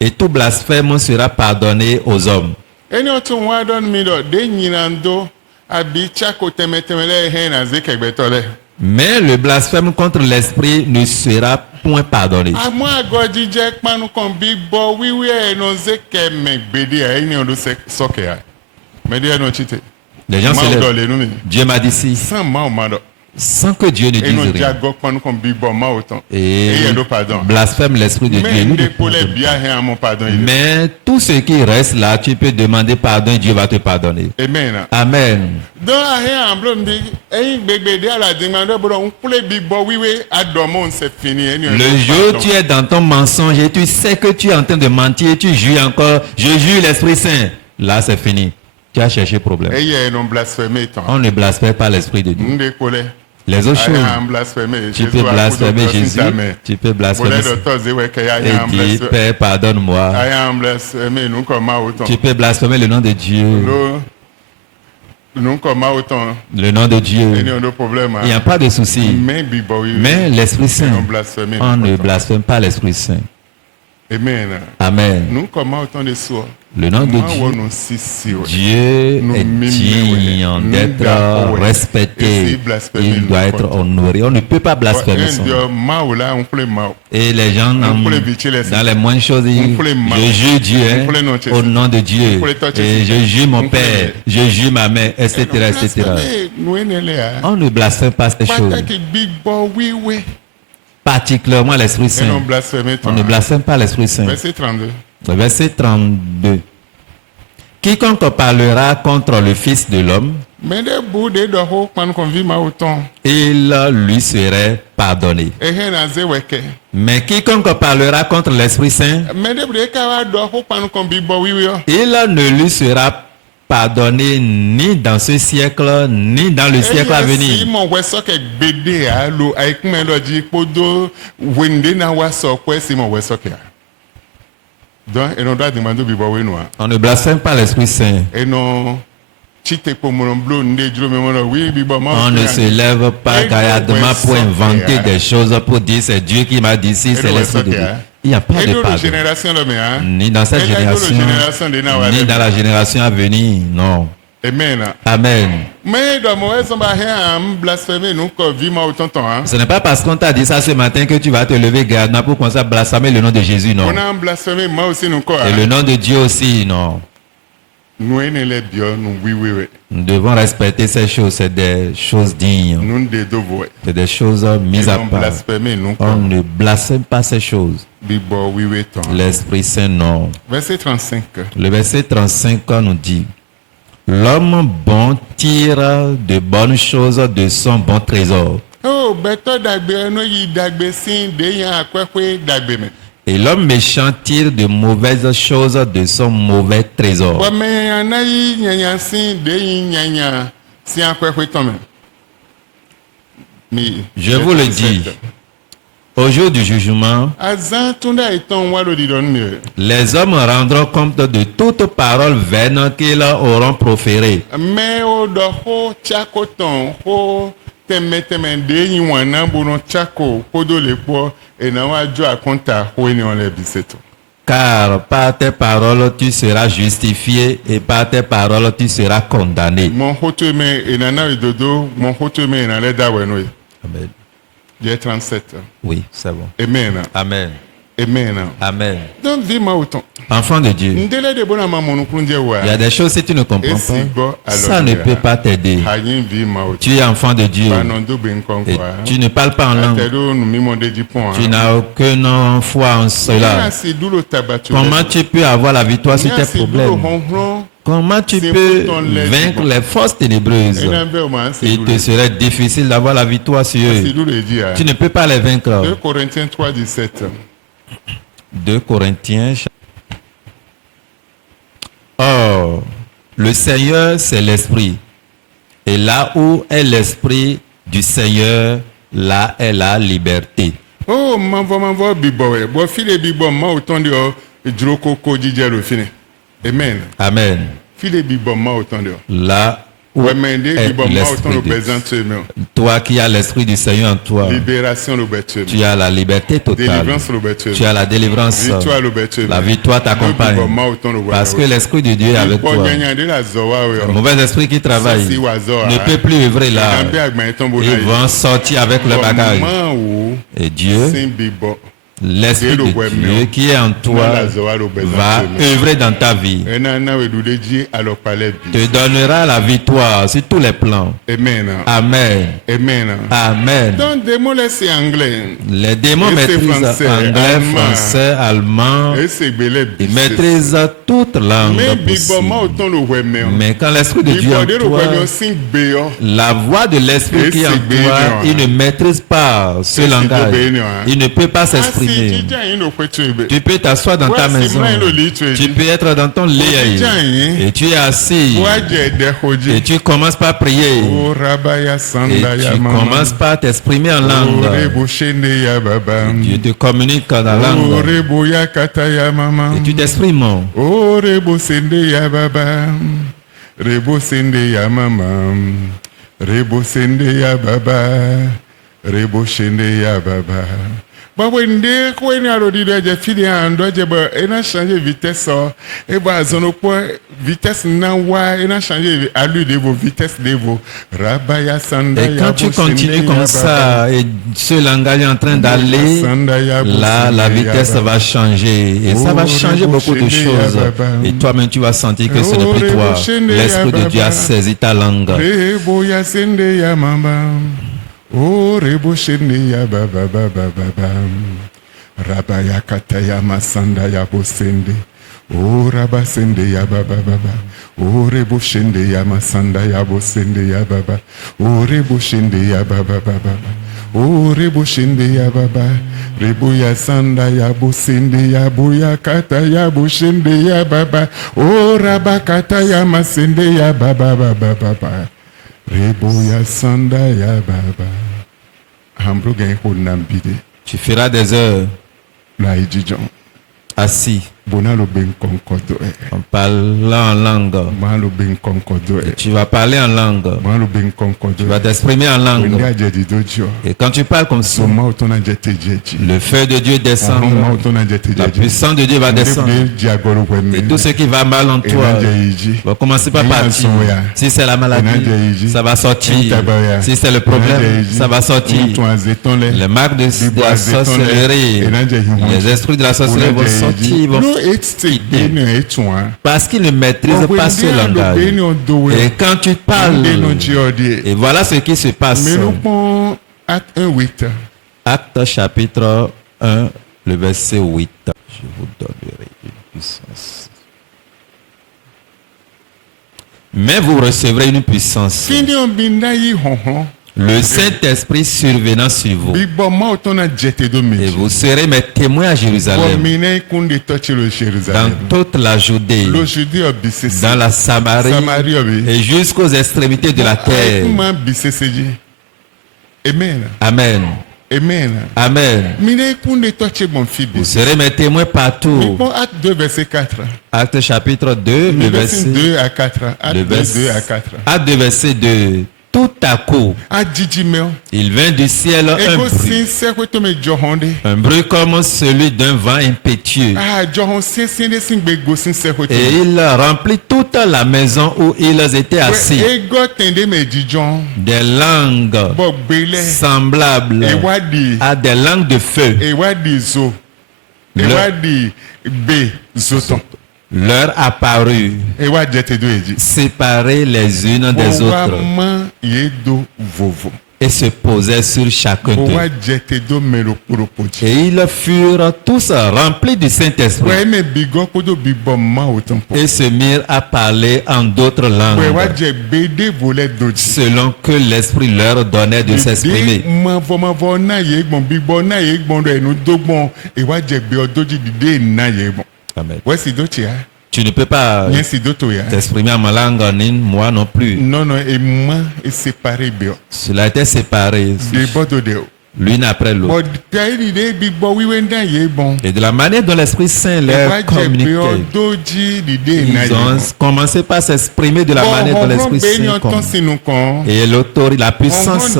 et tout blasphème sera pardonné aux hommes. Mais le blasphème contre l'esprit ne sera point pardonné. Les gens se lèvent. Dieu m'a dit si. Sans que Dieu ne dise rien. Et blasphème l'Esprit de Dieu. Mais tout ce qui reste là, tu peux demander pardon et Dieu va te pardonner. Amen. Amen. Le jour où tu es dans ton mensonge et tu sais que tu es en train de mentir et tu jures encore, je jure l'Esprit Saint. Là, c'est fini. Tu as cherché problème. On ne blasphème pas l'Esprit de Dieu. Les autres choses, tu peux blasphémer Jésus, tu peux blasphémer et dire, Père, pardonne-moi. Tu peux blasphémer le nom de Dieu. Le nom de Dieu. Il n'y a pas de souci. Mais l'Esprit Saint, on ne blasphème pas l'Esprit Saint. Amen. Le nom de Dieu, Dieu est digne d'être respecté. Il doit être honoré. On ne peut pas blasphémer son nom. Et les gens, dans les moindres choses, disent, je jure Dieu au nom de Dieu. Et je jure mon Père, je jure ma mère, etc. etc. On ne blasphème pas ces choses. Particulièrement l'Esprit Saint. On ne blasphème pas l'Esprit Saint. Verset 32. Verset 32. Quiconque parlera contre le Fils de l'homme, il lui serait pardonné. Mais quiconque parlera contre l'Esprit Saint, il ne lui sera pardonné ni dans ce siècle, ni dans le siècle à venir. On ne blasphème pas l'Esprit Saint. On ne se lève pas gaillardement pour inventer des choses, pour dire c'est Dieu qui m'a dit si, c'est l'Esprit de Dieu. Il n'y a pas de pardon. Ni dans cette génération, ni dans la génération à venir, non. Amen. Amen. Ce n'est pas parce qu'on t'a dit ça ce matin que tu vas te lever gaillardement pour commencer à blasphémer le nom de Jésus, non. Et le nom de Dieu aussi, non. Nous devons respecter ces choses, c'est des choses dignes. C'est des choses mises à part. On ne blasphème pas ces choses. L'Esprit Saint, non. Verset 35. Le verset 35 nous dit, l'homme bon tire de bonnes choses de son bon trésor. Et l'homme méchant tire de mauvaises choses de son mauvais trésor. Je vous le dis, au jour du jugement, les hommes rendront compte de toute parole vaine qu'ils auront proférée. Car par tes paroles tu seras justifié et par tes paroles tu seras condamné. Amen. 37. Oui, c'est bon. Amen. Amen. Amen. Amen. Donc, enfant de Dieu, il y a des choses que tu ne comprends pas, ça ne peut pas t'aider. Tu es enfant de Dieu et tu ne parles pas en langue. Tu n'as aucune foi en cela. Comment tu peux avoir la victoire sur tes problèmes? Comment tu peux vaincre les forces ténébreuses? Il te serait difficile d'avoir la victoire sur eux. Tu ne peux pas les vaincre. 2 Corinthiens 3, 17. 2 Corinthiens. Or, le Seigneur, c'est l'Esprit. Et là où est l'Esprit du Seigneur, là est la liberté. Oh, Amen. Amen. Là où est l'Esprit de Dieu. Toi qui as l'Esprit du Seigneur en toi, tu as la liberté totale. Tu as la délivrance. La victoire t'accompagne. Parce que l'Esprit de Dieu est avec toi. Le mauvais esprit qui travaille ne peut plus œuvrer là. Ils vont sortir avec le bagage. Et Dieu, l'Esprit de Dieu qui est en toi va œuvrer dans ta vie. Te donnera la victoire sur tous les plans. Amen. Amen. Amen. Amen. Donc, démons laissent anglais. Les démons maîtrisent anglais, français, allemand. Ils maîtrisent toute langue possible. Mais quand l'Esprit de Dieu est en toi, la voix de l'Esprit qui est en toi, il ne maîtrise pas ce langage. Il ne peut pas s'exprimer. exprimer. Tu peux t'asseoir dans ta maison. Tu peux être dans ton lit et tu es assis. Et tu commences par prier. Et tu commences par t'exprimer en langue. Dieu te communique dans la langue. Et tu t'exprimes. Rebo sende ya mama, rebo sende ya baba, rebo sende ya baba. Bah wende quoi ni alo di de fili ando je ba ena changer vitesse e ba zono point vitesse na wa ena changer allure de vos vitesse de vos rabaya sanda ya. Et quand tu continues comme ça et ce langage est en train d'aller, là la vitesse va changer et ça va changer beaucoup de choses et toi-même tu vas sentir que ce n'est plus toi. L'Esprit de Dieu a saisi ta langue. Oh, rebo shende ya baba baba baba, rabaya kataya masanda ya bosende. Oh, raba sende ya baba baba. Oh, rebo shende ya masanda ya bosende ya baba. Oh, rebo shende ya baba baba. Oh, rebo shende ya baba. Rebo ya sanda ya bosende ya boya kata ya boshende ya baba. Oh, raba kata ya masende ya baba baba baba. Reboya sanda ya baba. Tu feras des heures assis en parlant en langue. Et tu vas parler en langue. Tu vas t'exprimer en langue. Et quand tu parles comme ça, le feu de Dieu descend. La puissance de Dieu va descendre. Et tout ce qui va mal en toi va commencer par partir. Si c'est la maladie, ça va sortir. Si c'est le problème, ça va sortir. Les marques de la sorcellerie, les esprits de la sorcellerie vont sortir, vont quitter. Parce qu'ils ne maîtrisent pas ce langage. Et quand tu parles, et voilà ce qui se passe. Acte chapitre 1, le verset 8. Je vous donnerai une puissance. Mais vous recevrez une puissance. Le Saint-Esprit survenant sur vous. Et vous serez mes témoins à Jérusalem, dans toute la Judée, dans la Samarie et jusqu'aux extrémités de la terre. Amen. Amen. Amen. Vous serez mes témoins partout. Acte chapitre 2, le verset 2 à 4. Acte 2, verset 2. Tout à coup, il vint du ciel un bruit comme celui d'un vent impétueux. Et il remplit toute la maison où ils étaient assis. Des langues semblables à des langues de feu leur apparut, séparées les unes des autres, et se posaient sur chacun d'eux. Et ils furent tous remplis du Saint-Esprit et se mirent à parler en d'autres langues, selon que l'Esprit leur donnait de s'exprimer. Amen. Tu ne peux pas t'exprimer en ma langue, ni moi non plus. Cela était séparé. L'une après l'autre. Et de la manière dont l'Esprit Saint leur communiquait, ils ont commencé par s'exprimer de la manière dont l'Esprit Saint communique. Et l'autorité, la puissance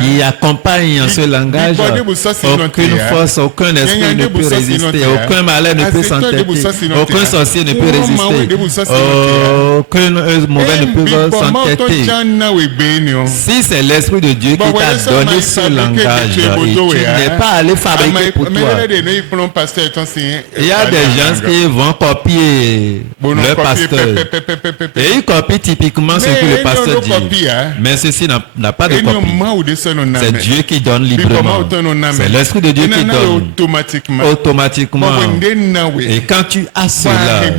qui accompagne ce langage, aucune force, aucun esprit ne peut résister, aucun malheur ne peut s'entêter, aucun sorcier ne peut résister, aucun mauvais ne peut s'entêter. Si c'est l'Esprit de Dieu qui t'a donné ce langage et tu n'es pas allé fabriquer pour toi. Il y a des gens qui vont copier leur pasteur et ils copient typiquement ce que le pasteur dit, mais ceci n'a pas de copie. C'est Dieu qui donne librement, c'est l'Esprit de Dieu qui donne automatiquement. Et quand tu as cela et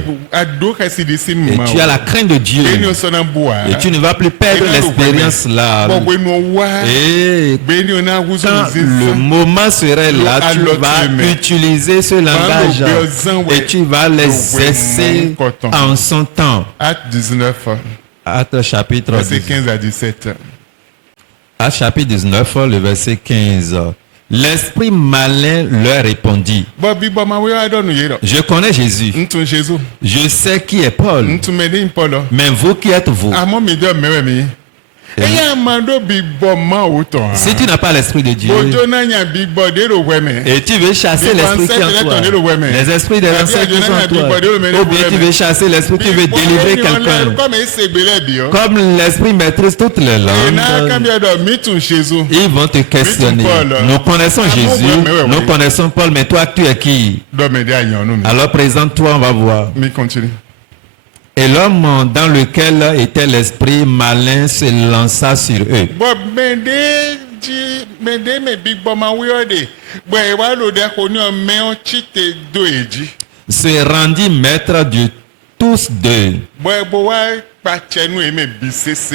tu as la crainte de Dieu et tu ne vas plus perdre l'expérience là, et le moment serait là, tu vas utiliser ce langage et tu vas les essayer en son temps. Acte chapitre 15 à 17. Acte chapitre 19, le verset 15. L'esprit malin leur répondit. Je connais Jésus. Je sais qui est Paul. Mais vous qui êtes vous? Si tu n'as pas l'esprit de Dieu et tu veux chasser l'esprit qui est en toi, les esprits des ancêtres qui sont en toi, ou bien tu veux chasser l'esprit qui veut délivrer quelqu'un, comme l'esprit maîtrise toutes les langues, ils vont te questionner. Nous connaissons Jésus, nous connaissons Paul, mais toi tu es qui? Alors présente-toi, on va voir. Et l'homme dans lequel était l'esprit malin se lança sur eux. Se rendit maître de tous deux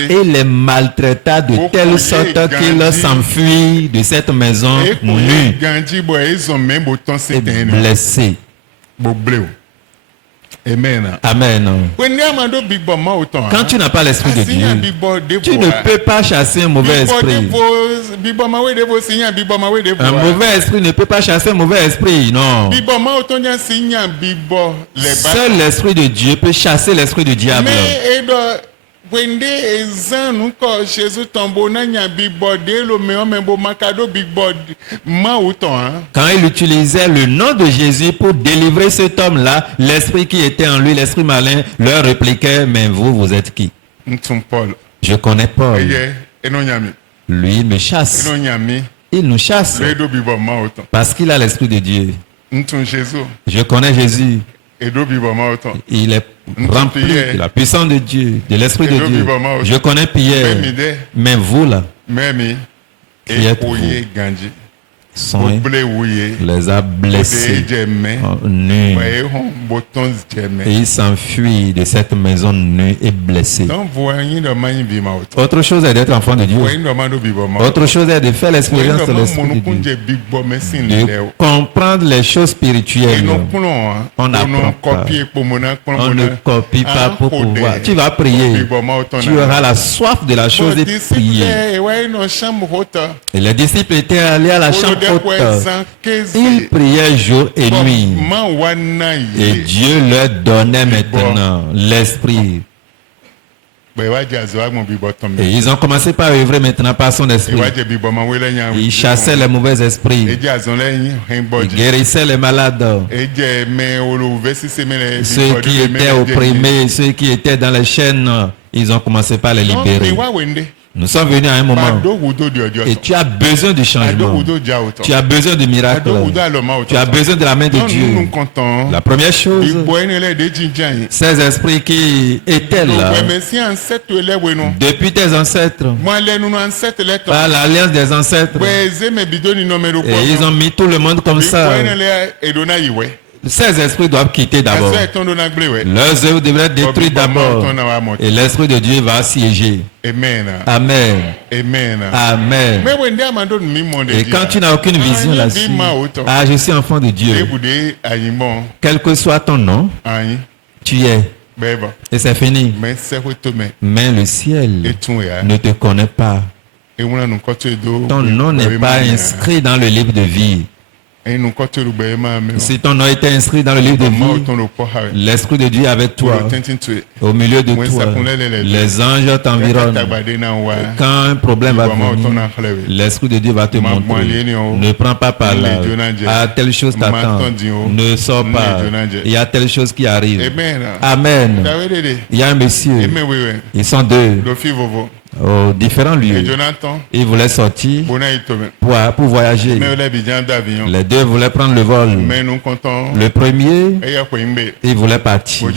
et les maltraita de telle sorte qu'ils s'enfuirent de cette maison nus et blessés. Amen. Amen. Quand tu n'as pas l'esprit de Dieu, tu ne peux pas chasser un mauvais esprit. Un mauvais esprit ne peut pas chasser un mauvais esprit, non. Seul l'esprit de Dieu peut chasser l'esprit du diable. Quand il utilisait le nom de Jésus pour délivrer cet homme-là, l'esprit qui était en lui, l'esprit malin, leur répliquait, mais vous êtes qui? Je connais Paul. Lui, il me chasse. Il nous chasse parce qu'il a l'esprit de Dieu. Je connais Jésus. Il est rempli de la puissance de Dieu, de l'esprit de Dieu. Je connais Pierre, mais vous là, qui êtes vous, sont les a blessés nus et ils s'enfuient de cette maison nue et blessés. Autre chose est d'être enfant de Dieu. Autre chose est de faire l'expérience de l'esprit de Dieu, de comprendre les choses spirituelles. On n'apprend pas, on ne copie pas pour pouvoir. Tu vas prier, tu auras la soif de la chose et prier. Et les disciples étaient allés à la chambre. Ils priaient jour et nuit et Dieu leur donnait maintenant l'esprit. Et ils ont commencé par œuvrer maintenant par son esprit. Ils chassaient les mauvais esprits. Ils guérissaient les malades. Ceux qui étaient opprimés, ceux qui étaient dans les chaînes, ils ont commencé par les libérer. Nous sommes venus à un moment et tu as besoin de changement. Tu as besoin de miracles. Tu as besoin de la main de Dieu. La première chose, ces esprits qui étaient là depuis tes ancêtres, par l'alliance des ancêtres, et ils ont mis tout le monde comme ça. Ces esprits doivent quitter d'abord. Leurs œuvres devraient être détruites d'abord. Et l'esprit de Dieu va siéger. Amen. Amen. Amen. Amen. Et quand tu n'as aucune vision là-dessus, je suis enfant de Dieu. Quel que soit ton nom, tu es. Et c'est fini. Mais le ciel ne te connaît pas. Ton nom n'est pas inscrit dans le livre de vie. Si ton nom était inscrit dans le livre de vie, l'esprit de Dieu est avec toi, au milieu de toi, les anges t'environnent. Quand un problème va venir, l'esprit de Dieu va te montrer. Ne prends pas par là. Telle chose t'attend. Ne sors pas. Il y a telle chose qui arrive. Amen. Il y a un monsieur. Ils sont deux. Aux différents lieux. Ils voulaient sortir pour voyager. Les deux voulaient prendre le vol. Le premier, il voulait partir.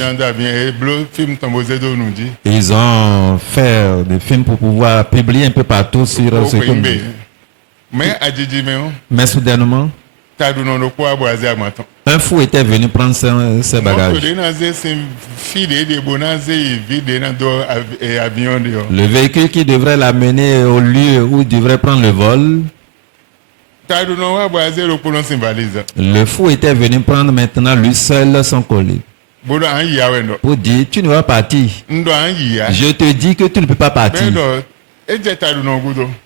Ils ont fait des films pour pouvoir publier un peu partout sur ce qu'on dit. Mais soudainement, un fou était venu prendre ses bagages. Le véhicule qui devrait l'amener au lieu où il devrait prendre le vol Le fou était venu prendre maintenant lui seul son collier. Pour dire, tu ne vas pas partir. Je te dis que tu ne peux pas partir.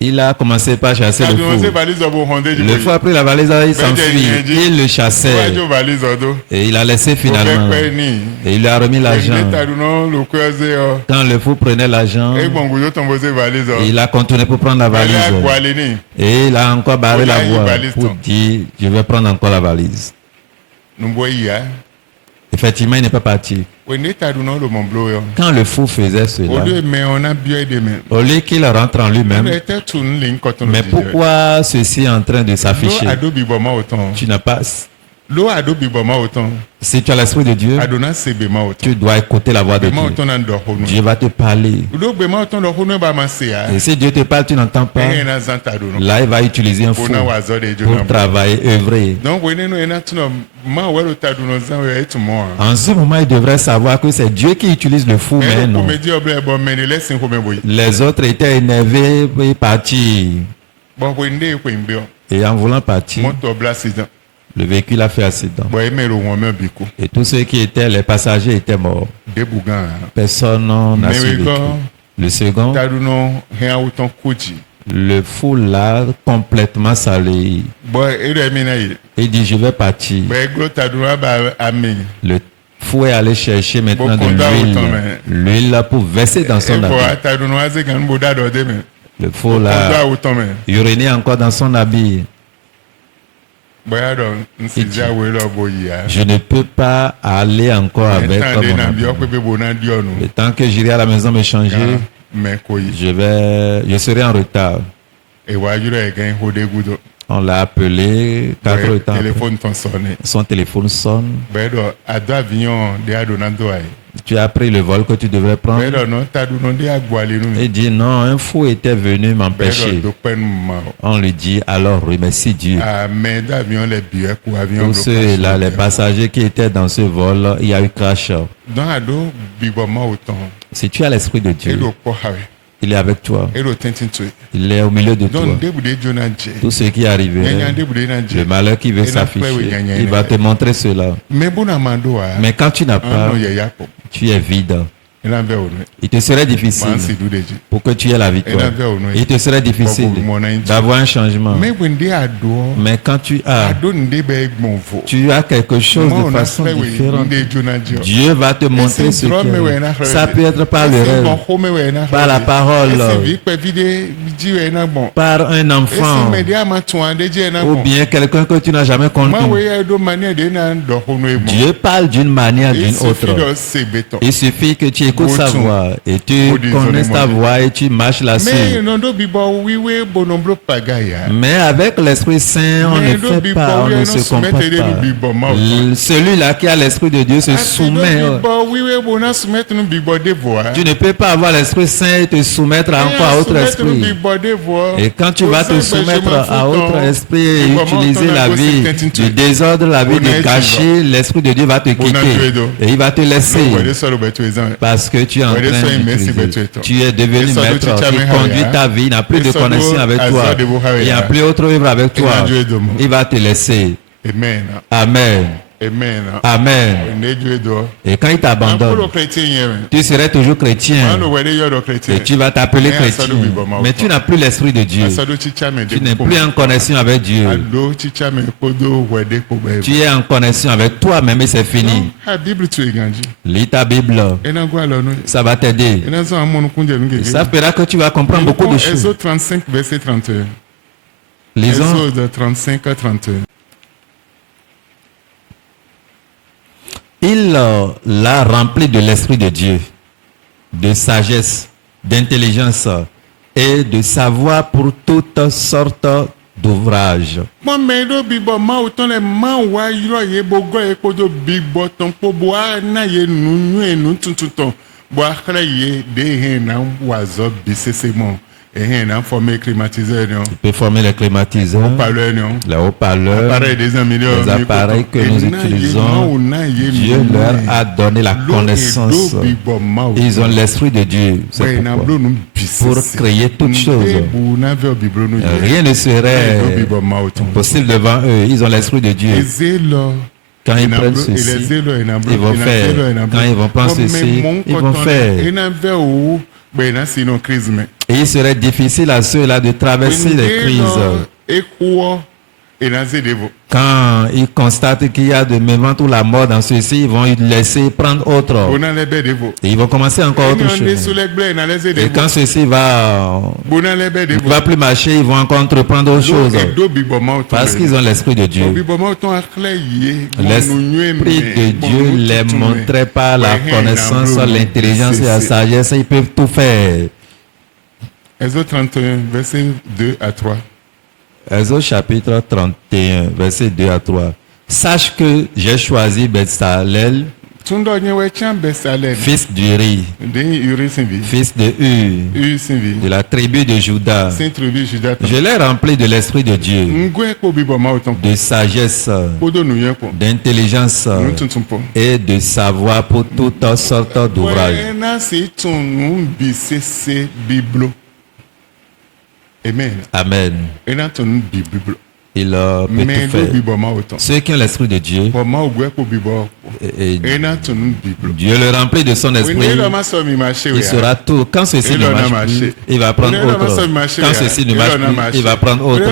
Il a commencé par chasser le fou. Le fou a pris la valise, il s'enfuit. Il le chassait. Et il a laissé finalement. Et il lui a remis l'argent. Quand le fou prenait l'argent, il a continué pour prendre la valise. Et il a encore barré la voie pour dire, je vais prendre encore la valise. Effectivement, il n'est pas parti. Quand le fou faisait cela, au lieu qu'il rentre en lui-même, mais pourquoi ceci est en train de s'afficher? Tu n'as pas... Si tu as l'esprit de Dieu, tu dois écouter la voix de Dieu. Dieu va te parler. Et si Dieu te parle, tu n'entends pas. Là, il va utiliser un fou pour travailler, œuvrer. En ce moment, il devrait savoir que c'est Dieu qui utilise le fou, mais non. Les autres étaient énervés et partis. Et en voulant partir, le véhicule a fait accident. Et tous ceux qui étaient, les passagers étaient morts. Personne n'a survécu. Le second, le fou l'a complètement salé. Il dit, je vais partir. Le fou est allé chercher maintenant de l'huile pour verser dans son habit. Le fou l'a uriné encore dans son habit. Je ne peux pas aller encore avec mon habit. Le temps que j'irai à la maison me changer, je serai en retard. On l'a appelé 4 heures après. Son téléphone sonne. Tu as pris le vol que tu devrais prendre. Il dit non, un fou était venu m'empêcher. On lui dit alors remercie Dieu. Tous ceux-là, les passagers qui étaient dans ce vol, il y a eu crash. Si tu as l'esprit de Dieu, il est avec toi. Il est au milieu de toi. Tout ce qui est arrivé, le malheur qui veut s'afficher, il va te montrer cela. Mais quand tu n'as pas, tu es vide. Il te serait difficile pour que tu aies la victoire. Il te serait difficile d'avoir un changement. Mais quand tu as quelque chose de façon différente, Dieu va te montrer ce que ça peut être par le rêve, par la parole, par un enfant, ou bien quelqu'un que tu n'as jamais connu. Dieu parle d'une manière ou d'une autre. Il suffit que tu écoutes sa voix et tu connais ta voix et tu marches là-dessus. Mais avec l'Esprit Saint, on ne fait pas, on ne se comporte pas. Celui-là qui a l'Esprit de Dieu se soumet. Tu ne peux pas avoir l'Esprit Saint et te soumettre encore à autre esprit. Et quand tu vas te soumettre à autre esprit et utiliser la vie du désordre, la vie du gâchis, l'Esprit de Dieu va te quitter et il va te laisser. Parce que tu es en train d'utiliser. Tu es devenu maître qui conduit ta vie, il n'a plus de connexion avec toi. Il n'y a plus autre œuvre avec toi. Il va te laisser. Amen. Amen. Et quand il t'abandonne, tu serais toujours chrétien. Et tu vas t'appeler chrétien. Mais tu n'as plus l'Esprit de Dieu. Tu n'es plus en connexion avec Dieu. Tu es en connexion avec toi-même et c'est fini. Lis ta Bible. Ça va t'aider. Ça fera que tu vas comprendre beaucoup de choses. Exode 35, verset 31. Lisons. Exode 35 à 31. Il l'a rempli de l'Esprit de Dieu, de sagesse, d'intelligence et de savoir pour toutes sortes d'ouvrages. Tu peux former les climatiseurs, les haut-parleurs, les appareils que nous utilisons. Dieu leur a donné la connaissance. Ils ont l'Esprit de Dieu. C'est pourquoi, pour créer toutes choses. Rien ne serait possible devant eux. Ils ont l'Esprit de Dieu. Quand ils prennent ceci, ils vont faire. Quand ils vont prendre ceci, ils vont faire. Et il serait difficile à ceux-là de traverser les crises. Quand ils constatent qu'il y a de mévente ou la mort dans ceci, ils vont laisser prendre autre. Et ils vont commencer encore autre chose. Et quand ceci va plus marcher, ils vont encore entreprendre autre chose. Parce qu'ils ont l'Esprit de Dieu. L'Esprit de Dieu les montrait par la connaissance, l'intelligence et la sagesse. Ils peuvent tout faire. Exode 31, verset 2 à 3. Exode chapitre 31, verset 2 à 3. Sache que j'ai choisi Betsalel, fils d'Uri, fils de Ur, de la tribu de Juda. Je l'ai rempli de l'Esprit de Dieu, de sagesse, d'intelligence et de savoir pour toutes sortes d'ouvrages. Amen. Il peut tout faire. Ceux qui ont l'Esprit de Dieu, Dieu le remplit de son esprit. Il sera tout. Quand ceci ne marche plus, il va prendre autre. Quand ceci ne marche plus, il va prendre autre.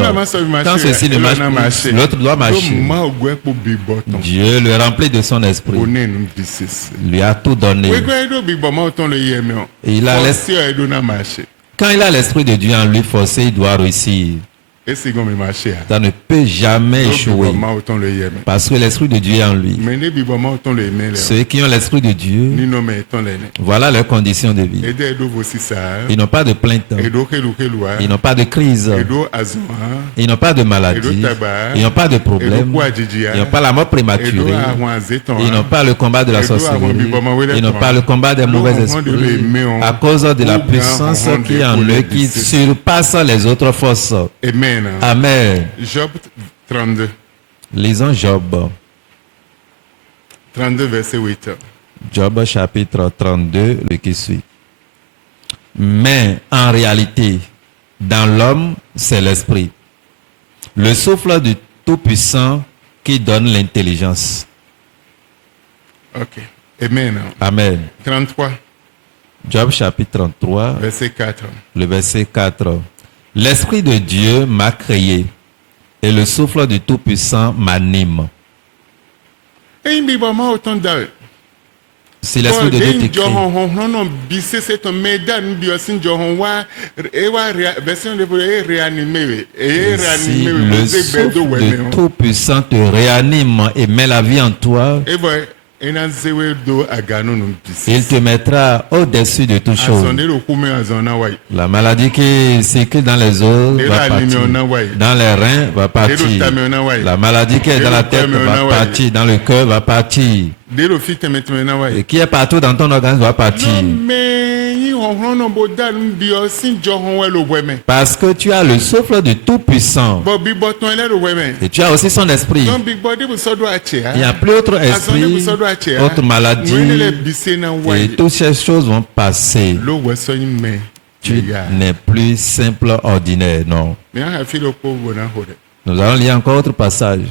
Quand ceci ne marche plus, l'autre doit marcher. Dieu le remplit de son esprit. Lui a tout donné. Et il a l'esprit. Quand il a l'Esprit de Dieu en lui, forcé, il doit réussir. Ça ne peut jamais échouer. Parce que l'Esprit de Dieu est en lui. Ceux qui ont l'Esprit de Dieu, voilà leurs conditions de vie. Ils n'ont pas de plainte. Ils n'ont pas de crise. Ils n'ont pas de maladie. Ils n'ont pas de problème. Ils n'ont pas la mort prématurée. Ils n'ont pas le combat de la sorcellerie. Ils n'ont pas le combat des mauvais esprits. À cause de la puissance qui est en eux, qui surpasse les autres forces. Amen. Job 32. Lisons Job. 32 verset 8. Job chapitre 32, le qui suit. Mais en réalité, dans l'homme, c'est l'esprit, le souffle du Tout-Puissant qui donne l'intelligence. Ok. Amen. Amen. 33. Job chapitre 33, verset 4. Le verset 4. L'Esprit de Dieu m'a créé et le souffle du Tout-Puissant m'anime. Si l'Esprit de Dieu t'écrit, si le souffle du Tout-Puissant te réanime et met la vie en toi, il te mettra au-dessus de toutes choses. La maladie qui circule dans les os va partir. Dans les reins va partir. La maladie qui est dans la tête va partir. Dans le cœur va partir. Et qui est partout dans ton organisme va partir. Parce que tu as le souffle du Tout-Puissant. Et tu as aussi son esprit. Il n'y a plus autre esprit, autre maladie. Et toutes ces choses vont passer. Tu n'es plus simple, ordinaire, non. Nous allons lire encore autre passage.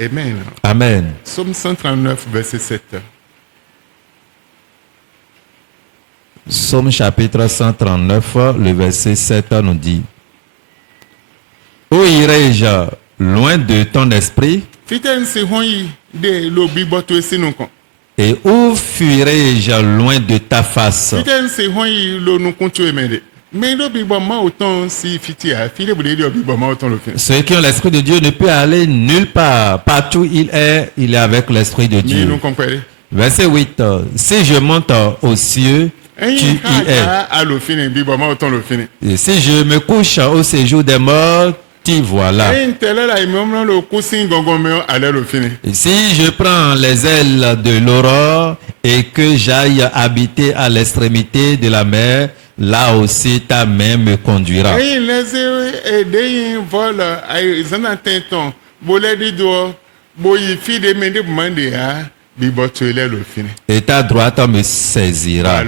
Amen. Amen. Psaume 139, verset 7. Psaume chapitre 139, le verset 7 nous dit: Où irai-je loin de ton esprit? Et où fuirai-je loin de ta face? Ceux qui ont l'Esprit de Dieu ne peuvent aller nulle part. Partout il est avec l'Esprit de Dieu. Verset 8. Si je monte aux cieux, tu y es. Et si je me couche au séjour des morts, tu vois là. Et si je prends les ailes de l'aurore et que j'aille habiter à l'extrémité de la mer, là aussi ta main me conduira. Et ta droite me saisira.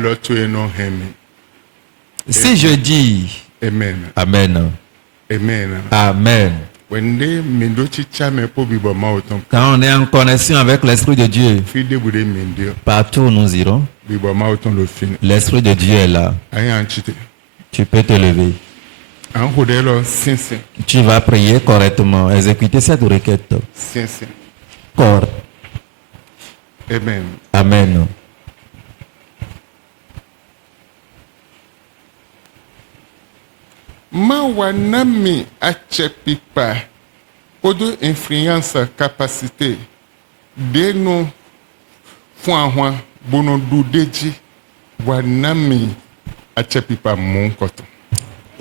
Si je dis Amen. Amen. Amen. Amen. Quand on est en connexion avec l'Esprit de Dieu, partout où nous irons, l'Esprit de Dieu est là. Tu peux te lever. Tu vas prier correctement, exécuter cette requête. Corps. Amen. Amen. Mawanami achepipa odo influence capacité de nous fouan bono dudeji wanami achepipa mon koto.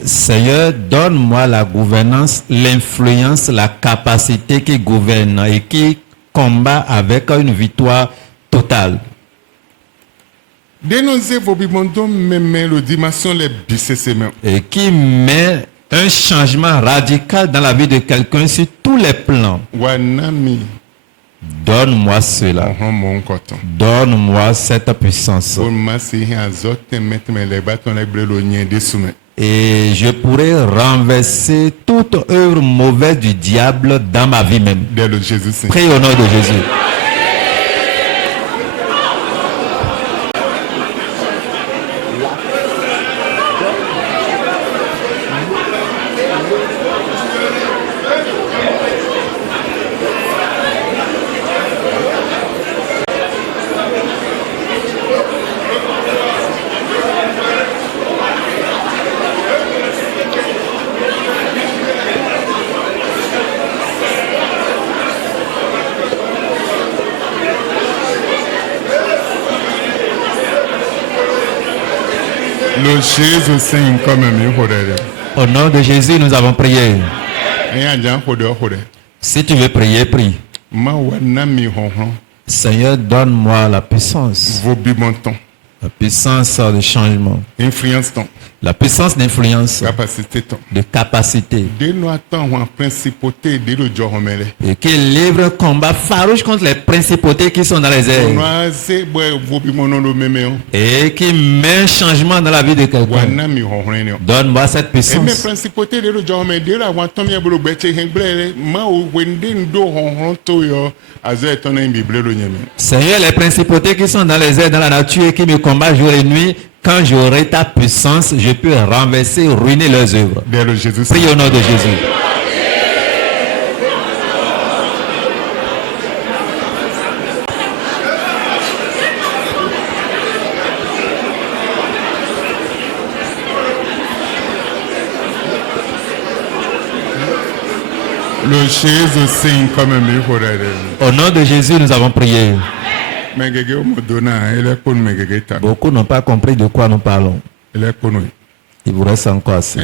Seigneur, donne-moi la gouvernance, l'influence, la capacité qui gouverne et qui combat avec une victoire totale. Et qui met un changement radical dans la vie de quelqu'un sur tous les plans. Donne-moi cela. Donne-moi cette puissance. Et je pourrai renverser toute œuvre mauvaise du diable dans ma vie même. Prie au nom de Jésus. Au nom de Jésus, nous avons prié. Si tu veux prier, prie. Seigneur, donne-moi la puissance. La puissance de changement. La puissance d'influence. De capacité. Et qui livre un combat farouche contre les principautés qui sont dans les airs. Et qui met un changement dans la vie de quelqu'un. Donne-moi cette puissance. Seigneur, les principautés qui sont dans les airs, dans la nature et qui me combattent jour et nuit, quand j'aurai ta puissance, je peux renverser, ruiner leurs œuvres. Prie au nom de Jésus. Au nom de Jésus, nous avons prié. Beaucoup n'ont pas compris de quoi nous parlons. Il vous reste encore assez.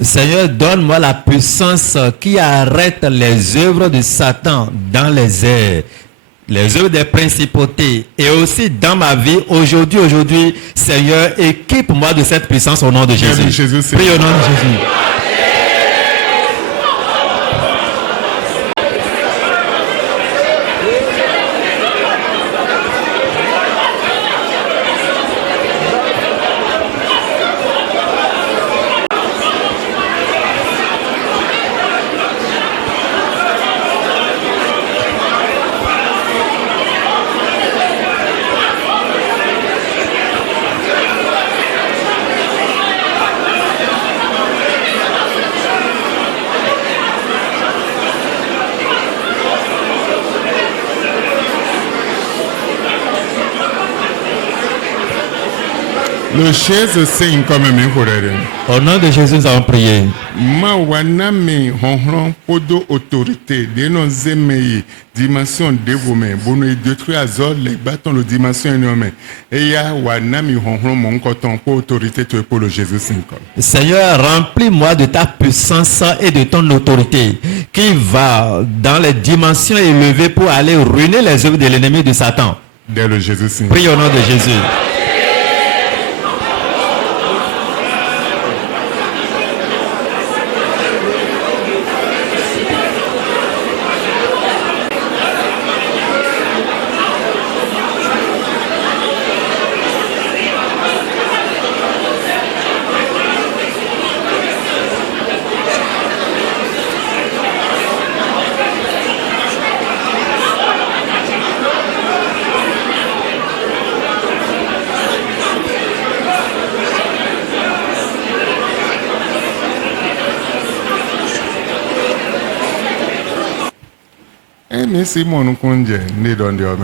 Seigneur, donne-moi la puissance qui arrête les œuvres de Satan dans les airs, les œuvres des principautés et aussi dans ma vie aujourd'hui, Seigneur, équipe-moi de cette puissance au nom de Jésus. Prie au nom de Jésus. Le Jésus signe comme mes frères. Au nom de Jésus, nous avons prié. Ma wana me honron podo autorité de nos émeillés dimension dévouement bono détruire azol les bâtons de dimension énorme et ya wana mi honron mon coton pour autorité tu pour le Jésus 5. Seigneur, remplis-moi de ta puissance et de ton autorité qui va dans les dimensions élevées pour aller ruiner les œuvres de l'ennemi de Satan. Dès le Jésus 5. Prie au nom de Jésus.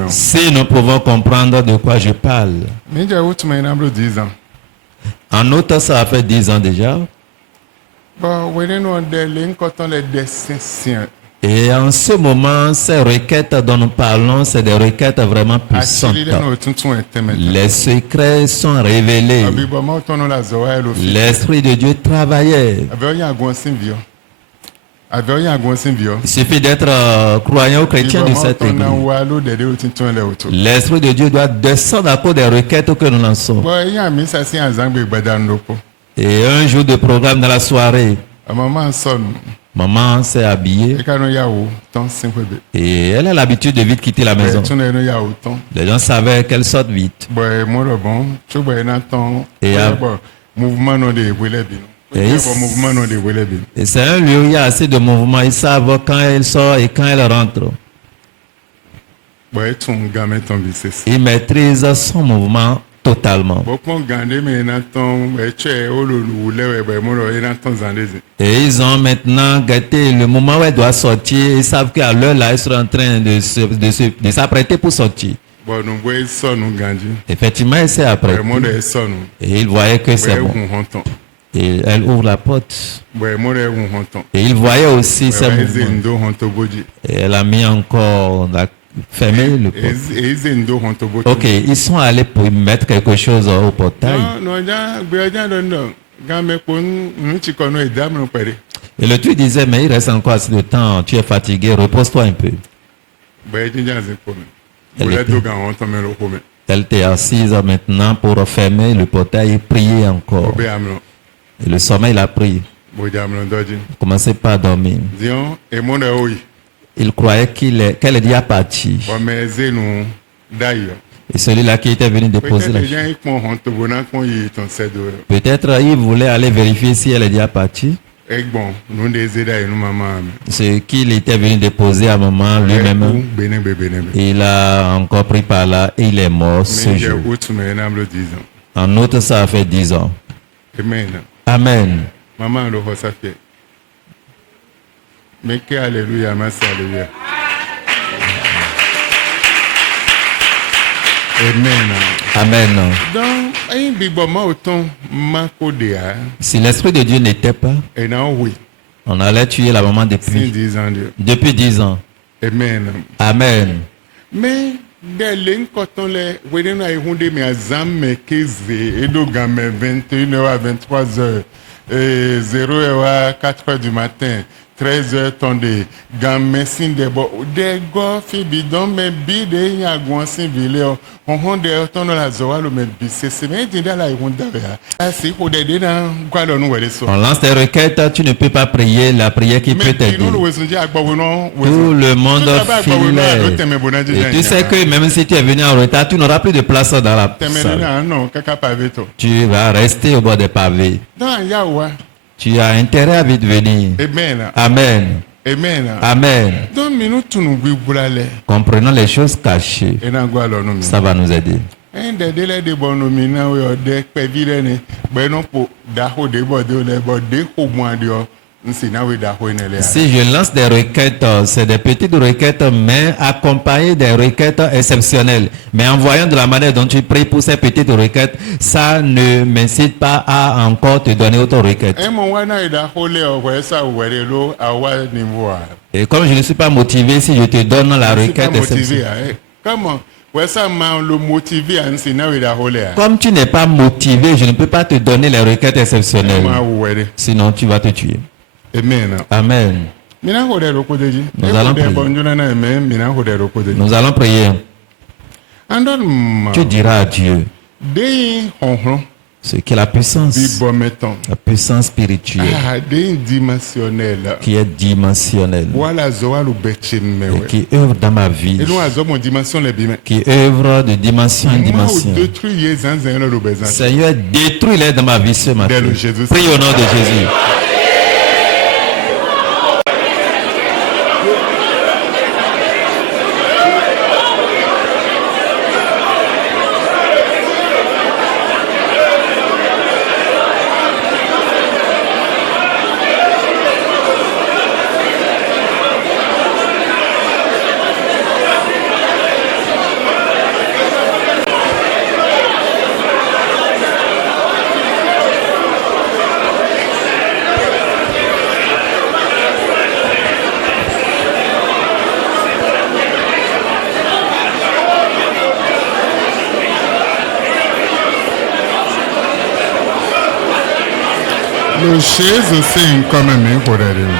Si nous pouvons comprendre de quoi je parle. En outre, ça a fait 10 ans déjà. Et en ce moment, ces requêtes dont nous parlons, c'est des requêtes vraiment puissantes. Les secrets sont révélés. L'Esprit de Dieu travaillait. Il suffit d'être croyant ou chrétien de cette église. L'Esprit de Dieu doit descendre à cause des requêtes que nous lançons. Et un jour de programme dans la soirée, maman s'est habillée et elle a l'habitude de vite quitter la maison. Les gens savaient qu'elle sorte vite. Et c'est un lieu où il y a assez de mouvement. Ils savent quand elle sort et quand elle rentre. Ils maîtrisent son mouvement totalement. Et ils ont maintenant gâté le moment où elle doit sortir. Ils savent qu'à l'heure là, ils sont en train de s'apprêter pour sortir. Effectivement, elle s'est apprêtée. Et ils voyaient que c'est bon. Et elle ouvre la porte. Et il voyait aussi ses mouvements. Et elle a mis encore fermé le porte. Ok, ils sont allés pour mettre quelque chose au portail. Et le tueur disait, mais il reste encore assez de temps, tu es fatigué, repose-toi un peu. Elle était assise maintenant pour fermer le portail et prier encore. Et le sommeil l'a pris. Il commençait pas à dormir. Il croyait qu'elle est déjà partie. Et celui-là qui était venu déposer la chose. Peut-être il voulait aller vérifier si elle est déjà partie. Ce qu'il était venu déposer à maman lui-même. Il a encore pris par là et il est mort ce jour. En outre, ça a fait 10 ans. Amen. Maman le fait. Mais que alléluia, merci alléluia. Amen. Donc, si l'Esprit de Dieu n'était pas, on allait tuer la maman depuis 10 ans. Amen. Amen. Mais quand les 21h à 23h, 0h à 4h du matin, 13h tondé, gamesin de bo, de go bidon me bide ya gwansin vile on de ton la zoa le me bise c'est mais dinda la yonda ya si pour de na kwa lo nu wele so. On lance des requêtes, tu ne peux pas prier la prière qui peut t'aider. Tout le monde filait. Et tu sais que même si tu es venu en retard, tu n'auras plus de place dans la salle. Tu vas rester au bord des pavés. Tu as intérêt à vite venir. Amen. Amen. Amen. Amen. Comprenons les choses cachées. Ça va nous aider. Si je lance des requêtes, c'est des petites requêtes, mais accompagnées des requêtes exceptionnelles. Mais en voyant de la manière dont tu pries pour ces petites requêtes, ça ne m'incite pas à encore te donner autre requête. Et comme je ne suis pas motivé, si je te donne la requête exceptionnelle. Comme tu n'es pas motivé, je ne peux pas te donner les requêtes exceptionnelles. Sinon, tu vas te tuer. Amen. Amen. Nous allons prier. Nous allons prier. Tu diras à Dieu ce qu'est la puissance spirituelle qui est dimensionnelle et qui œuvre dans ma vie, qui œuvre de dimension en dimension. Seigneur, détruis-les dans ma vie ce matin. Prie au nom de Jésus.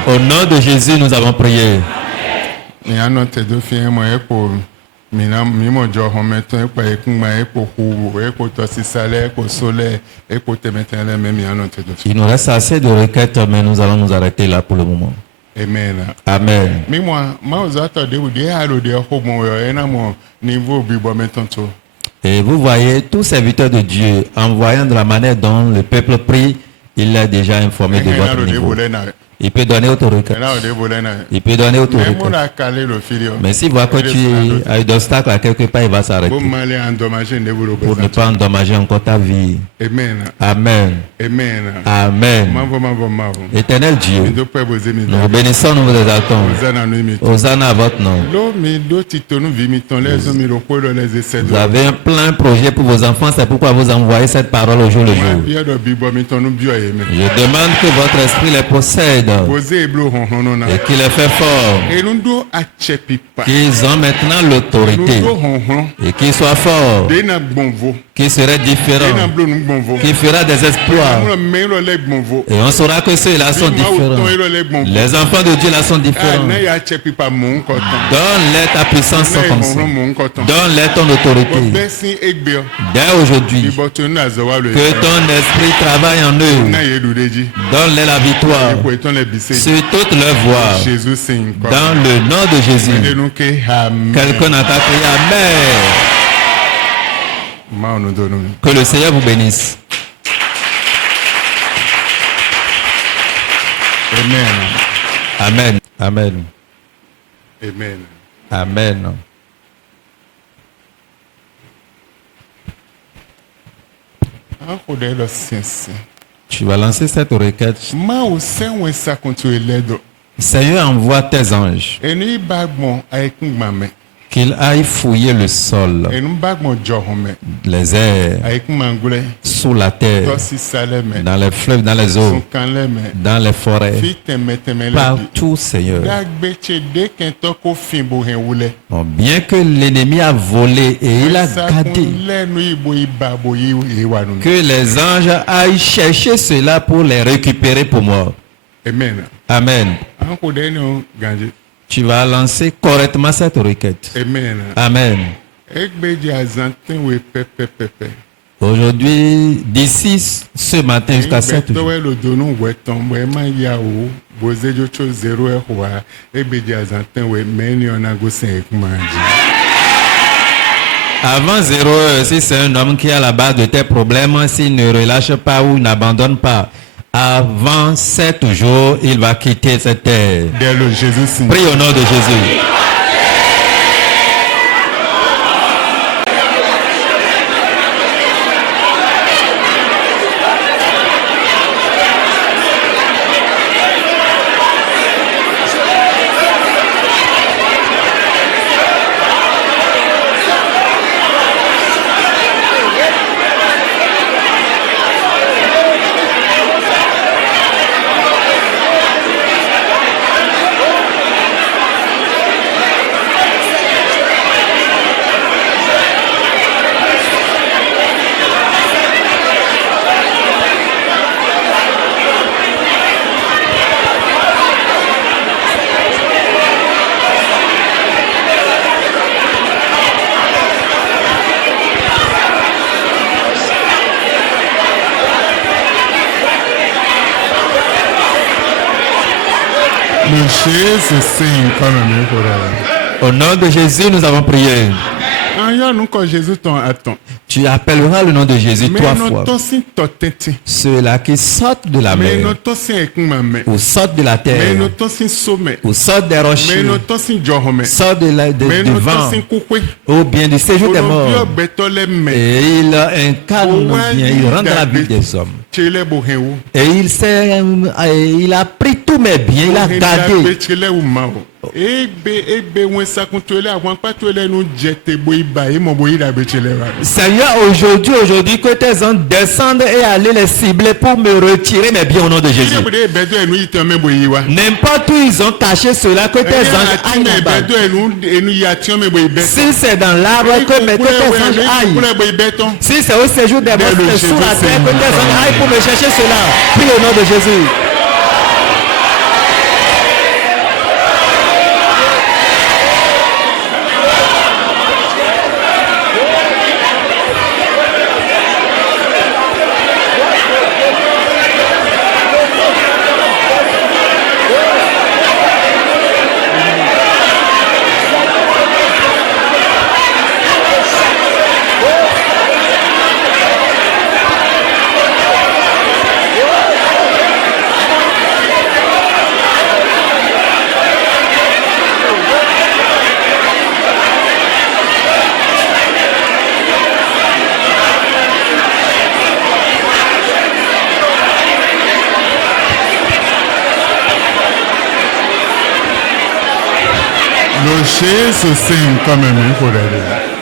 Au nom de Jésus, nous avons prié. Il nous reste assez de requêtes, mais nous allons nous arrêter là pour le moment. Amen. Amen. Et vous voyez, tout serviteur de Dieu, en voyant de la manière dont le peuple prie, il est déjà informé de votre niveau. Il peut donner autre requête. Il peut donner autre requête. Mais s'il voit que tu as eu d'obstacles à quelque part, il va s'arrêter. Pour ne pas endommager encore ta vie. Amen. Amen. Amen. Amen. Éternel Dieu, nous vous bénissons, nous vous exaltons. Hosanna à votre nom. Vous avez un plein projet pour vos enfants, c'est pourquoi vous envoyez cette parole au jour le jour. Je demande que votre esprit les possède et qu'il les fait fort, qu'ils ont maintenant l'autorité et qu'ils soient forts, qu'ils seraient différents, qu'ils fera des exploits. Et on saura que ceux-là sont différents. Les enfants de Dieu là sont différents. Donne-les ta puissance comme ça. Donne-les ton autorité. Dès aujourd'hui, que ton esprit travaille en eux. Donne-les la victoire sur toutes leurs voies. Dans le nom de Jésus. Quelqu'un n'a qu'à crier Amen. Que le Seigneur vous bénisse. Amen. Amen. Amen. Amen. Tu vas lancer cette requête. Seigneur, envoie tes anges qu'ils aillent fouiller le sol, les airs, sous la terre, dans les fleuves, dans les eaux, dans les forêts, partout, Seigneur. Bon, bien que l'ennemi a volé et il a gardé, que les anges aillent chercher cela pour les récupérer pour moi. Amen. Amen. Tu vas lancer correctement cette requête. Amen. Amen. Aujourd'hui, d'ici ce matin jusqu'à 7 jours. Avant 0 heure, si c'est un homme qui est à la base de tes problèmes, s'il ne relâche pas ou n'abandonne pas, avant 7 jours, il va quitter cette terre. Prie au nom de Jésus. Au nom de Jésus, nous avons prié. Tu appelleras le nom de Jésus 3 fois. Ceux-là qui sortent de la mer, ou sortent de la terre, ou sortent des rochers, sortent du vent, ou bien du séjour des morts. Et il incarne bien, il rend la vie des hommes. Et il a pris tous mes biens, il a gardé. Seigneur, aujourd'hui, que tes anges descendent et allez les cibler pour me retirer mes biens au nom de Jésus. N'importe où ils ont caché cela, que tes anges aillent là-bas. Si c'est dans l'arbre, que tes anges aillent. Si c'est au séjour des morts, sous la terre, que tes anges aillent pour me chercher cela. Prie au nom de Jésus.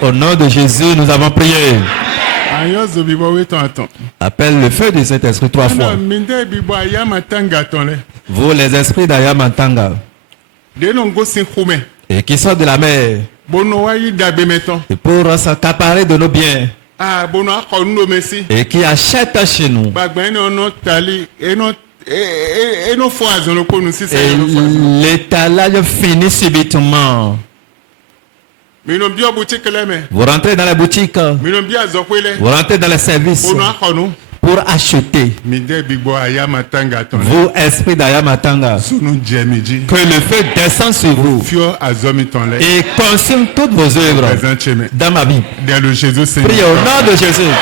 Au nom de Jésus, nous avons prié. Appelle le feu du Saint-Esprit 3 fois. Vous, les esprits d'Ayamatanga, et qui sortent de la mer, et pour s'accaparer de nos biens, et qui achètent chez nous. Et l'étalage finit subitement. Vous rentrez dans la boutique, vous rentrez dans le service pour acheter. Vous, esprit d'Ayamatanga, que le feu descende sur vous et consume toutes vos œuvres dans ma vie. Priez au nom de Jésus.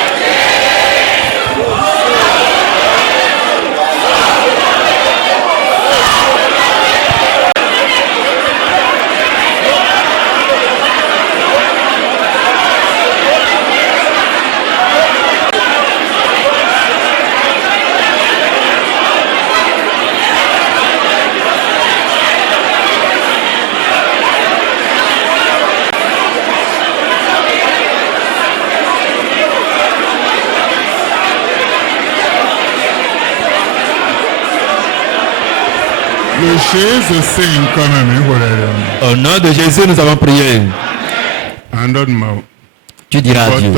Au nom de Jésus, nous avons prié. Tu diras à Dieu,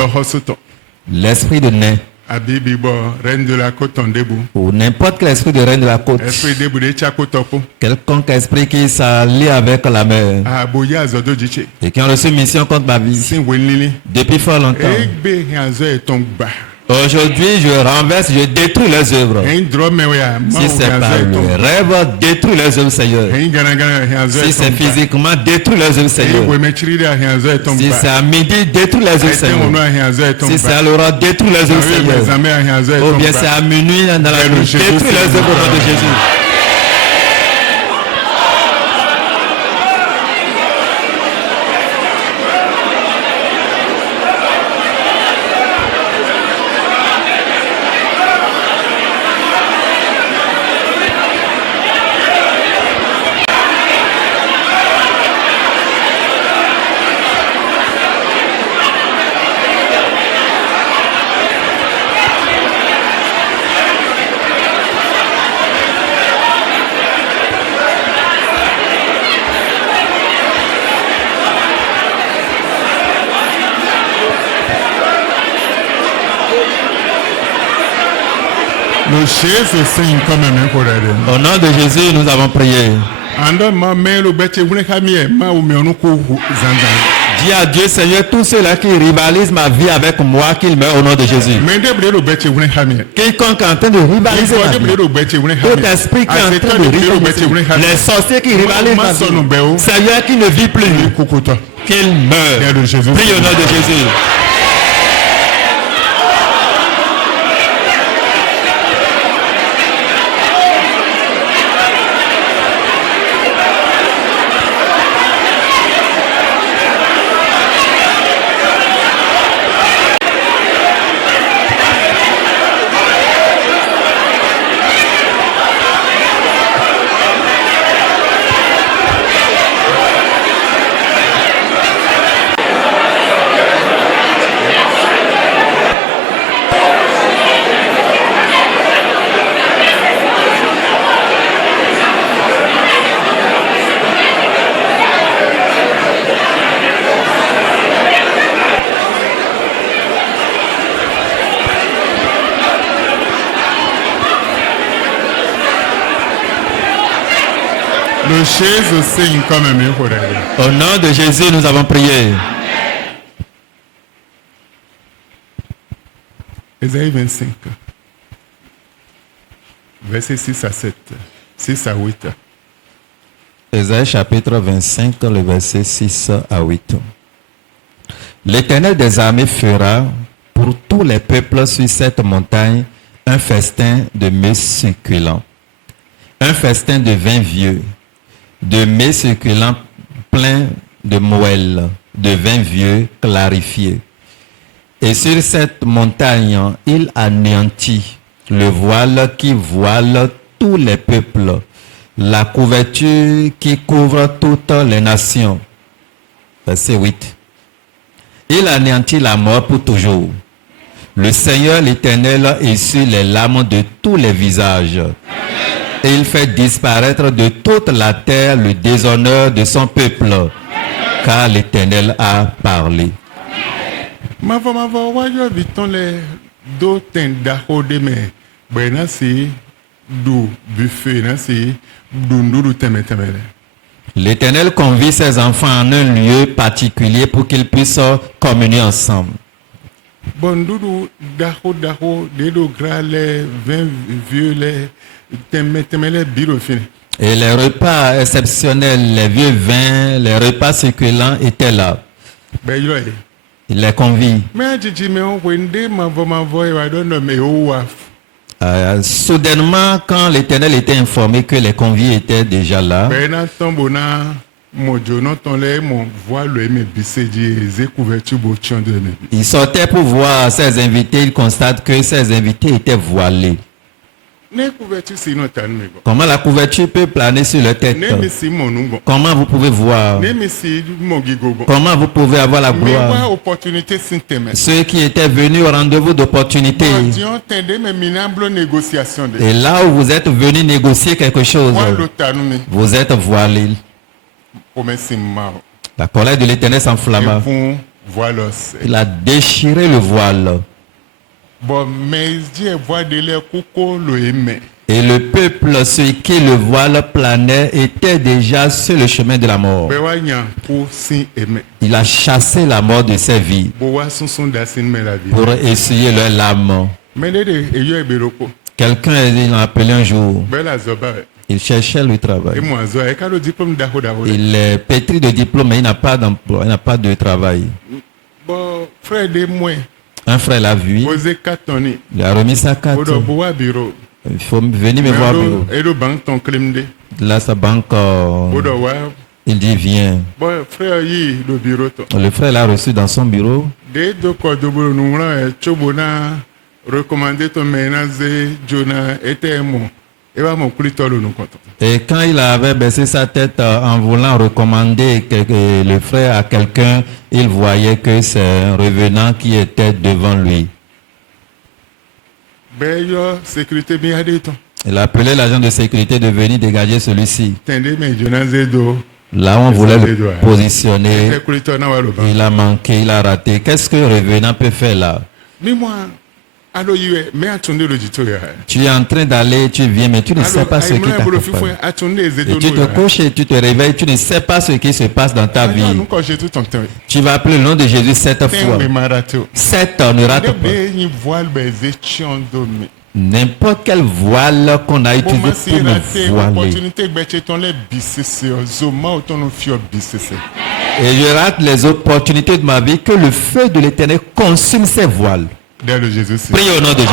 l'esprit de nain, ou n'importe quel esprit de reine de la côte, quelconque esprit qui s'allie avec la mer et qui ont reçu mission contre ma vie depuis fort longtemps. Aujourd'hui, je renverse, je détruis les œuvres. Si c'est par le rêve, détruis les œuvres, Seigneur. Si c'est physiquement, détruis les œuvres, Seigneur. Si c'est à midi, détruis les œuvres, Seigneur. Si c'est à l'aurore, détruis les œuvres, Seigneur. Ou bien c'est à minuit dans la nuit, détruis les œuvres au nom de Jésus. Au nom de Jésus, nous avons prié. Dis à Dieu, Seigneur, tous ceux-là qui rivalisent ma vie avec moi, qu'ils meurent au nom de Jésus. Quiconque est en train de rivaliser ma vie, tout esprit qui est en train de rivaliser, les sorciers qui rivalisent ma vie, Seigneur qui ne vit plus, qu'il meure. Prie au nom de Jésus. Au nom de Jésus, nous avons prié. Ésaïe 25, verset 6 à 7, 6 à 8. Ésaïe chapitre 25, le verset 6 à 8. L'Éternel des armées fera pour tous les peuples sur cette montagne un festin de mets succulents, un festin de vin vieux, de mets succulents pleins de moelle, de vin vieux clarifié. Et sur cette montagne, il anéantit le voile qui voile tous les peuples, la couverture qui couvre toutes les nations. Verset 8. Il anéantit la mort pour toujours. Le Seigneur l'Éternel essuie les larmes de tous les visages. Et il fait disparaître de toute la terre le déshonneur de son peuple, car l'Éternel a parlé. L'Éternel convie ses enfants en un lieu particulier pour qu'ils puissent communier ensemble. Et les repas exceptionnels, les vieux vins, les repas succulents étaient là. Il les convie. Soudainement, quand l'Éternel était informé que les conviés étaient déjà là, il sortait pour voir ses invités. Il constate que ses invités étaient voilés. Comment la couverture peut planer sur leur tête? Comment vous pouvez voir? Comment vous pouvez avoir la gloire? Ceux qui étaient venus au rendez-vous d'opportunité. Et là où vous êtes venus négocier quelque chose, vous êtes voilés. La colère de l'Éternel s'enflamma. Il a déchiré le voile. Et le peuple, ceux qui le voile planait, était déjà sur le chemin de la mort. Il a chassé la mort de ses vies pour essuyer leurs larmes. Quelqu'un l'a appelé un jour. Il cherchait le travail. Il est pétri de diplôme, mais il n'a pas d'emploi, il n'a pas de travail. Un frère l'a vu. Il a remis sa carte. Il faut venir me voir au bureau. Là, sa banque, il dit viens. Le frère l'a reçu dans son bureau. Et quand il avait baissé sa tête en voulant recommander le frère à quelqu'un, il voyait que c'est un revenant qui était devant lui. Il a appelé l'agent de sécurité de venir dégager celui-ci. Là, on voulait le positionner. Il a manqué, il a raté. Qu'est-ce que le revenant peut faire là? Tu es en train d'aller, tu viens, mais tu ne sais pas ce qui t'accompagne. Et tu te couches et tu te réveilles, tu ne sais pas ce qui se passe dans ta vie. Tu vas appeler le nom de Jésus 7 fois. 7 ne rate pas. N'importe quel voile qu'on a utilisé pour me voiler. Et je rate les opportunités de ma vie, que le feu de l'Éternel consume ces voiles. Prie au nom de Jésus.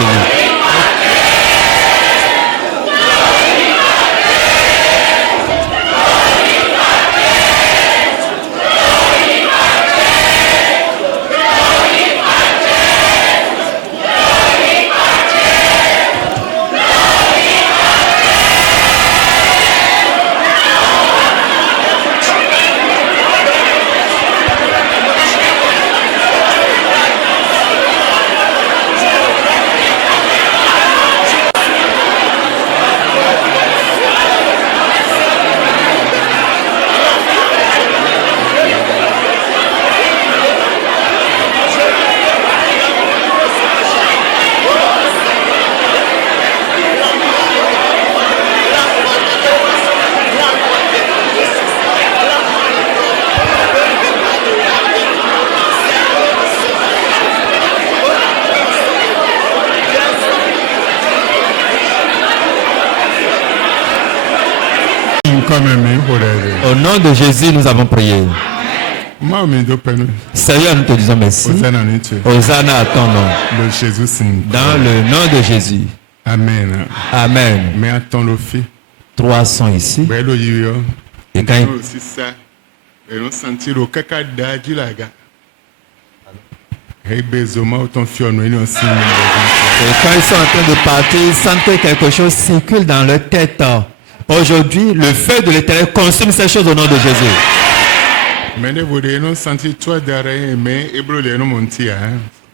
Au nom de Jésus, nous avons prié. Seigneur, nous te disons merci. Hosanna à ton nom. Dans le nom de Jésus. Amen. Amen. 300 ici. Et quand ils sont en train de partir, ils sentent que quelque chose circule dans leur tête. Aujourd'hui, le feu de l'Éternel consume ces choses au nom de Jésus.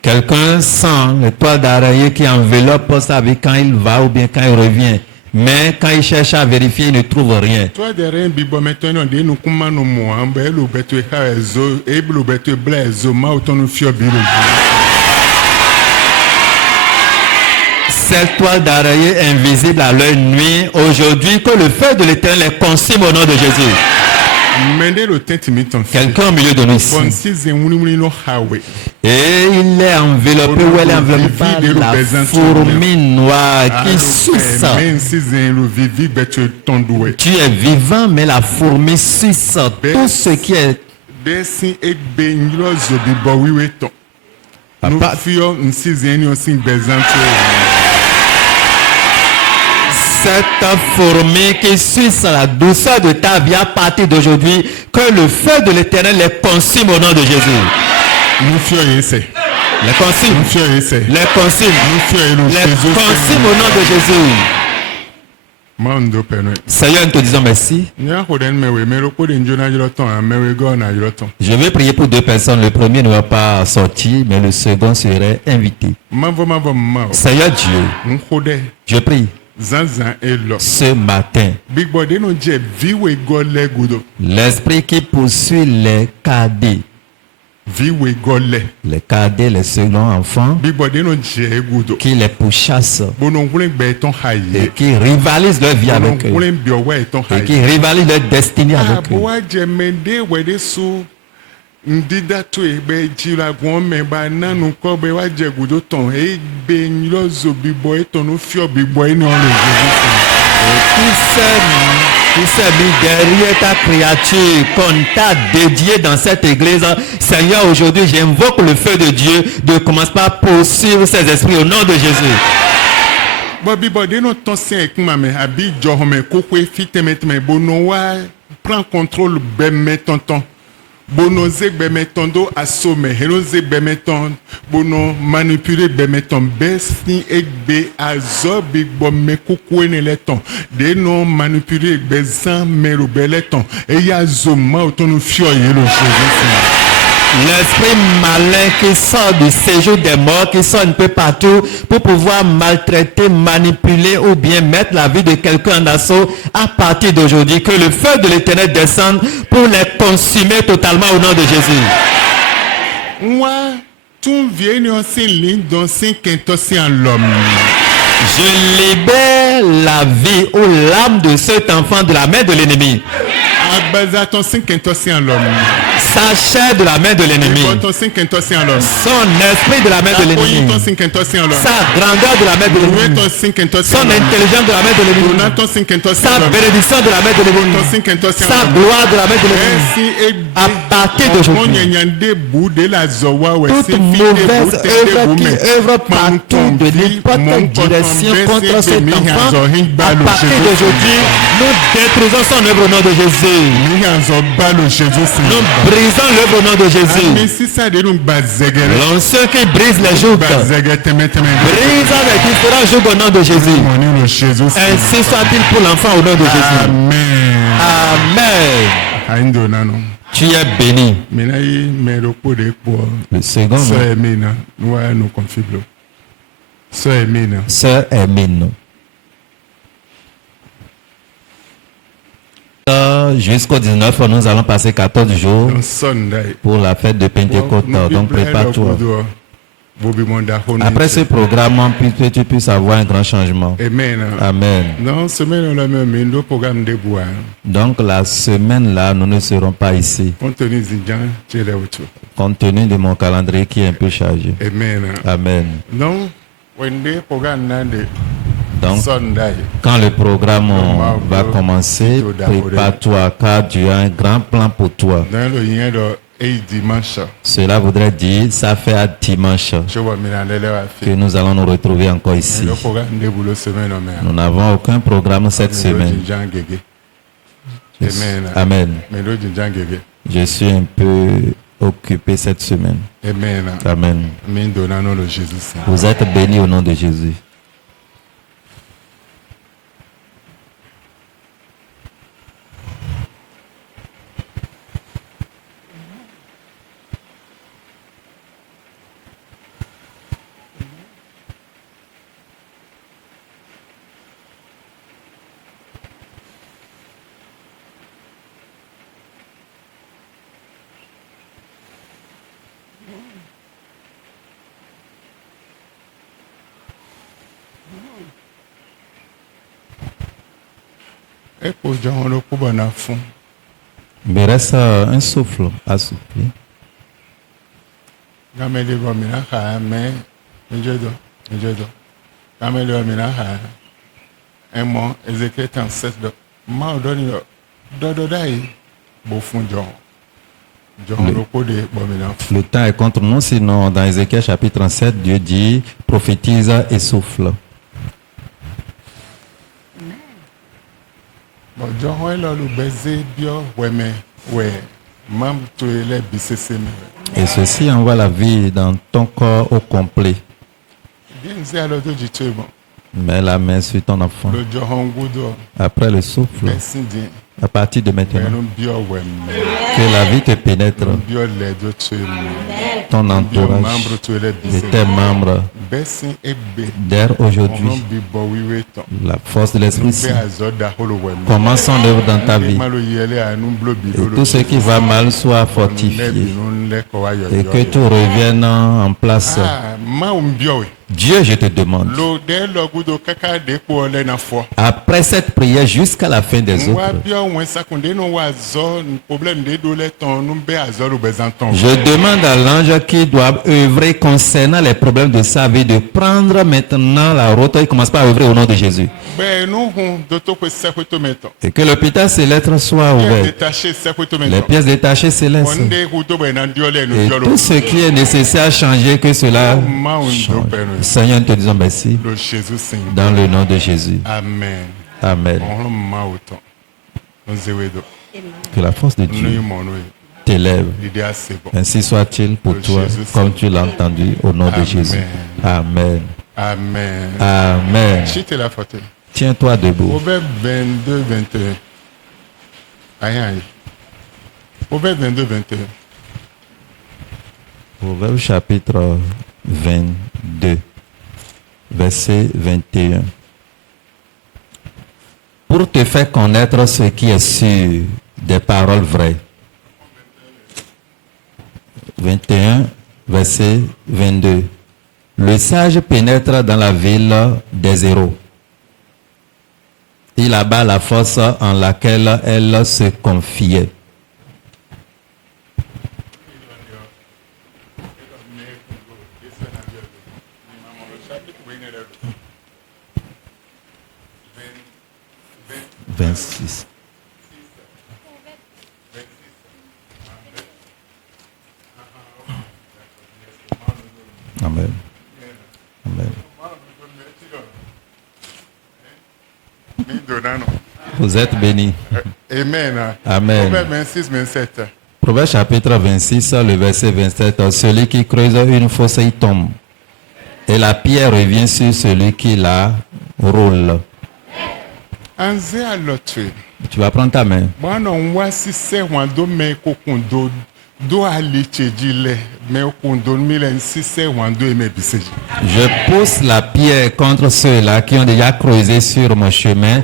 Quelqu'un sent le toit d'araignée qui enveloppe sa vie quand il va ou bien quand il revient. Mais quand il cherche à vérifier, il ne trouve rien. Cette toile d'araignée invisible à l'œil nuit, aujourd'hui, que le feu de l'Éternel les consume au nom de Jésus. Quelqu'un au milieu de nous ici. Et il est enveloppé, ou elle est enveloppée par la fourmi noire qui suce. Tu es vivant, mais la fourmi suce tout ce qui est. Papa, cette fourmi qui suce la douceur de ta vie à partir d'aujourd'hui, que le feu de l'Éternel les consume au nom de Jésus. Les consume. Les consume. Les consume au nom de Jésus. Seigneur, nous te disons merci. Je vais prier pour deux personnes. Le premier ne va pas sortir, mais le second serait invité. Seigneur Dieu, je prie. Ce matin, l'esprit qui poursuit les cadets, les seconds enfants, qui les pourchassent et qui rivalisent leur vie avec eux et qui rivalisent leur destinée avec eux. Qui s'est mis derrière ta créature qu'on t'a dédié dans cette église. Seigneur, aujourd'hui, j'invoque le feu de Dieu de commencer par poursuivre ces esprits au nom de Jésus. Prends contrôle, Bono zegbe metondo asome, hero zegbe meton, bono manipule bemeton, besni egbe azo big bom me kukwe leton, de no manipule bezan meru beleton, et ya zoma autonou fio yelo Jésus. L'esprit malin qui sort du séjour des morts, qui sort un peu partout pour pouvoir maltraiter, manipuler ou bien mettre la vie de quelqu'un en assaut à partir d'aujourd'hui. Que le feu de l'Éternel descende pour les consumer totalement au nom de Jésus. Moi, Je libère la vie ou l'âme de cet enfant de la main de l'ennemi. Sa chair de la main de l'ennemi. Son esprit de la main de l'ennemi. Sa grandeur de la main de l'ennemi. Son intelligence de la main de l'ennemi. Sa bénédiction de la main de l'ennemi. Sa gloire de la main de l'ennemi. À partir d'aujourd'hui, toute mauvaise œuvre qui œuvre partout de n'importe direction contre cet enfant, à partir d'aujourd'hui, nous détruisons son œuvre au nom de Jésus. Nous brisons l'œuvre au nom de Jésus. L'ancien qui brise les jougs, brise avec différents jougs au nom de Jésus. Ainsi soit-il pour l'enfant au nom de Jésus. Amen. Tu es béni. Le second. Sœur Hermine. Jusqu'au 19, nous allons passer 14 jours pour la fête de Pentecôte. Donc prépare-toi. Après ce programme, tu puisses avoir un grand changement. Amen. Donc la semaine là, nous ne serons pas ici. Compte tenu de mon calendrier qui est un peu chargé. Amen. Donc, quand le programme va commencer, prépare-toi car tu as un grand plan pour toi. Cela voudrait dire, ça fait à dimanche que nous allons nous retrouver encore ici. Nous n'avons aucun programme cette semaine. Amen. Je suis un peu occupé cette semaine. Amen. Vous êtes bénis au nom de Jésus. Mais reste un souffle à souffler. Le temps est contre nous, sinon dans Ézéchiel chapitre 37, Dieu dit, prophétise et souffle. Et ceci envoie la vie dans ton corps au complet. Mets la main sur ton enfant. Après le souffle, à partir de maintenant, que la vie te pénètre, ton entourage et tes membres. Dès aujourd'hui, la force de l'Esprit commence son œuvre dans ta vie. Et tout ce qui va mal soit fortifié. Et que tout revienne en place. Dieu, je te demande, après cette prière jusqu'à la fin des autres, je demande à l'ange qui doit œuvrer concernant les problèmes de sa vie de prendre maintenant la route et commence pas à œuvrer au nom de Jésus. Et que l'hôpital céleste soit ouvert. Les pièces détachées célestes. Et tout ce qui est nécessaire à changer, que cela change. Seigneur, nous te disons merci. Dans le nom de Jésus. Amen. Amen. Que la force de Dieu t'élève. Ainsi soit-il pour toi, comme tu l'as entendu, au nom de Jésus. Amen. Amen. Amen. Tiens-toi debout. Proverbe 22, 21. Aïe, aïe. Proverbe 22, 21. Proverbe chapitre 22, verset 21. Pour te faire connaître ce qui est sûr, des paroles vraies. 21, verset 22. Le sage pénètre dans la ville des héros. Il abat la force en laquelle elle se confiait. Vingt-six. Amen. Amen. Vous êtes bénis. Amen. Amen. Proverbe 26, 27. Proverbe chapitre 26, le verset 27. Celui qui creuse une fosse y tombe, et la pierre revient sur celui qui la roule. Tu vas prendre ta main. Je pousse la pierre contre ceux-là qui ont déjà creusé sur mon chemin.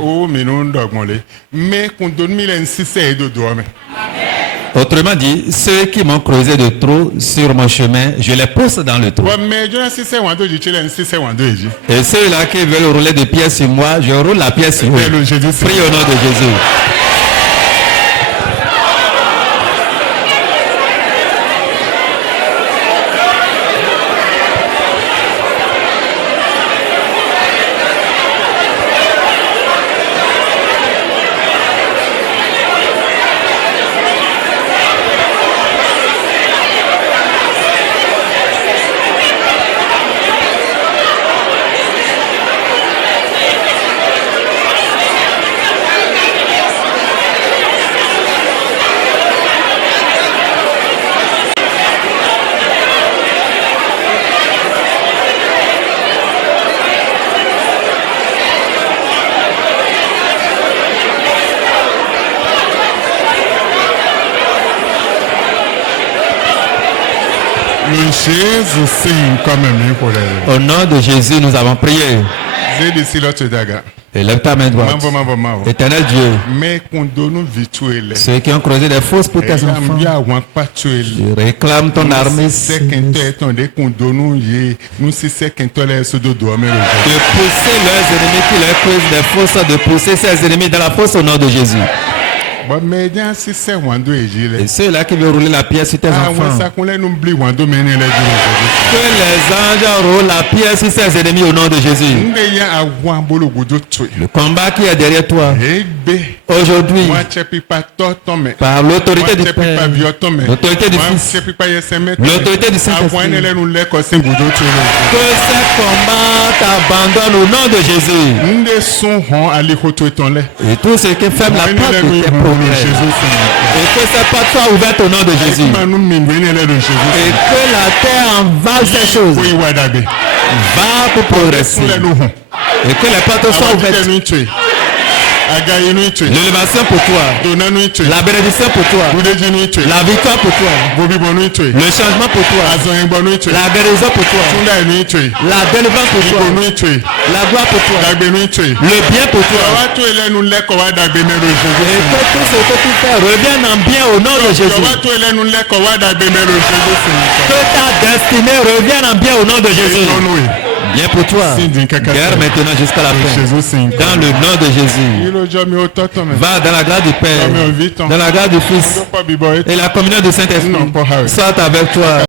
Autrement dit, ceux qui m'ont creusé de trop sur mon chemin, je les pousse dans le trou. Et ceux-là qui veulent rouler des pierres sur moi, je roule la pierre sur eux. Prie au nom de Jésus. Au nom de Jésus, nous avons prié. Et lève ta main droite. Éternel Dieu, ceux qui ont creusé des fosses pour tes enfants, je réclame ton armée de pousser leurs ennemis qui leur creusent des fosses, de pousser ces ennemis dans la fosse au nom de Jésus. Et ceux-là qui veulent rouler la pierre sur tes enfants, que les anges roulent la pierre sur ses ennemis au nom de Jésus. Le combat qui est derrière toi, aujourd'hui, par l'autorité du Père, l'autorité du Fils, l'autorité du Saint-Esprit, que ces combats t'abandonnent au nom de Jésus. Et tous ceux qui ferment la porte de tes promesses, et que cette porte soit ouverte au nom de Jésus. Et que la terre envale ces choses. Va pour progresser. Et que les portes soient ouvertes. L'élévation pour toi, la bénédiction pour toi, la victoire pour toi, le changement pour toi, la guérison pour toi, la délivrance pour toi, la gloire pour toi, le bien pour toi. Et que tout ce que tu fais revienne en bien au nom de Jésus. Que ta destinée revienne en bien au nom de Jésus. Bien pour toi. Guerre maintenant jusqu'à la fin. Dans le nom de Jésus. Va dans la grâce du Père, dans la grâce du Fils et la communion du Saint-Esprit. Soit avec toi.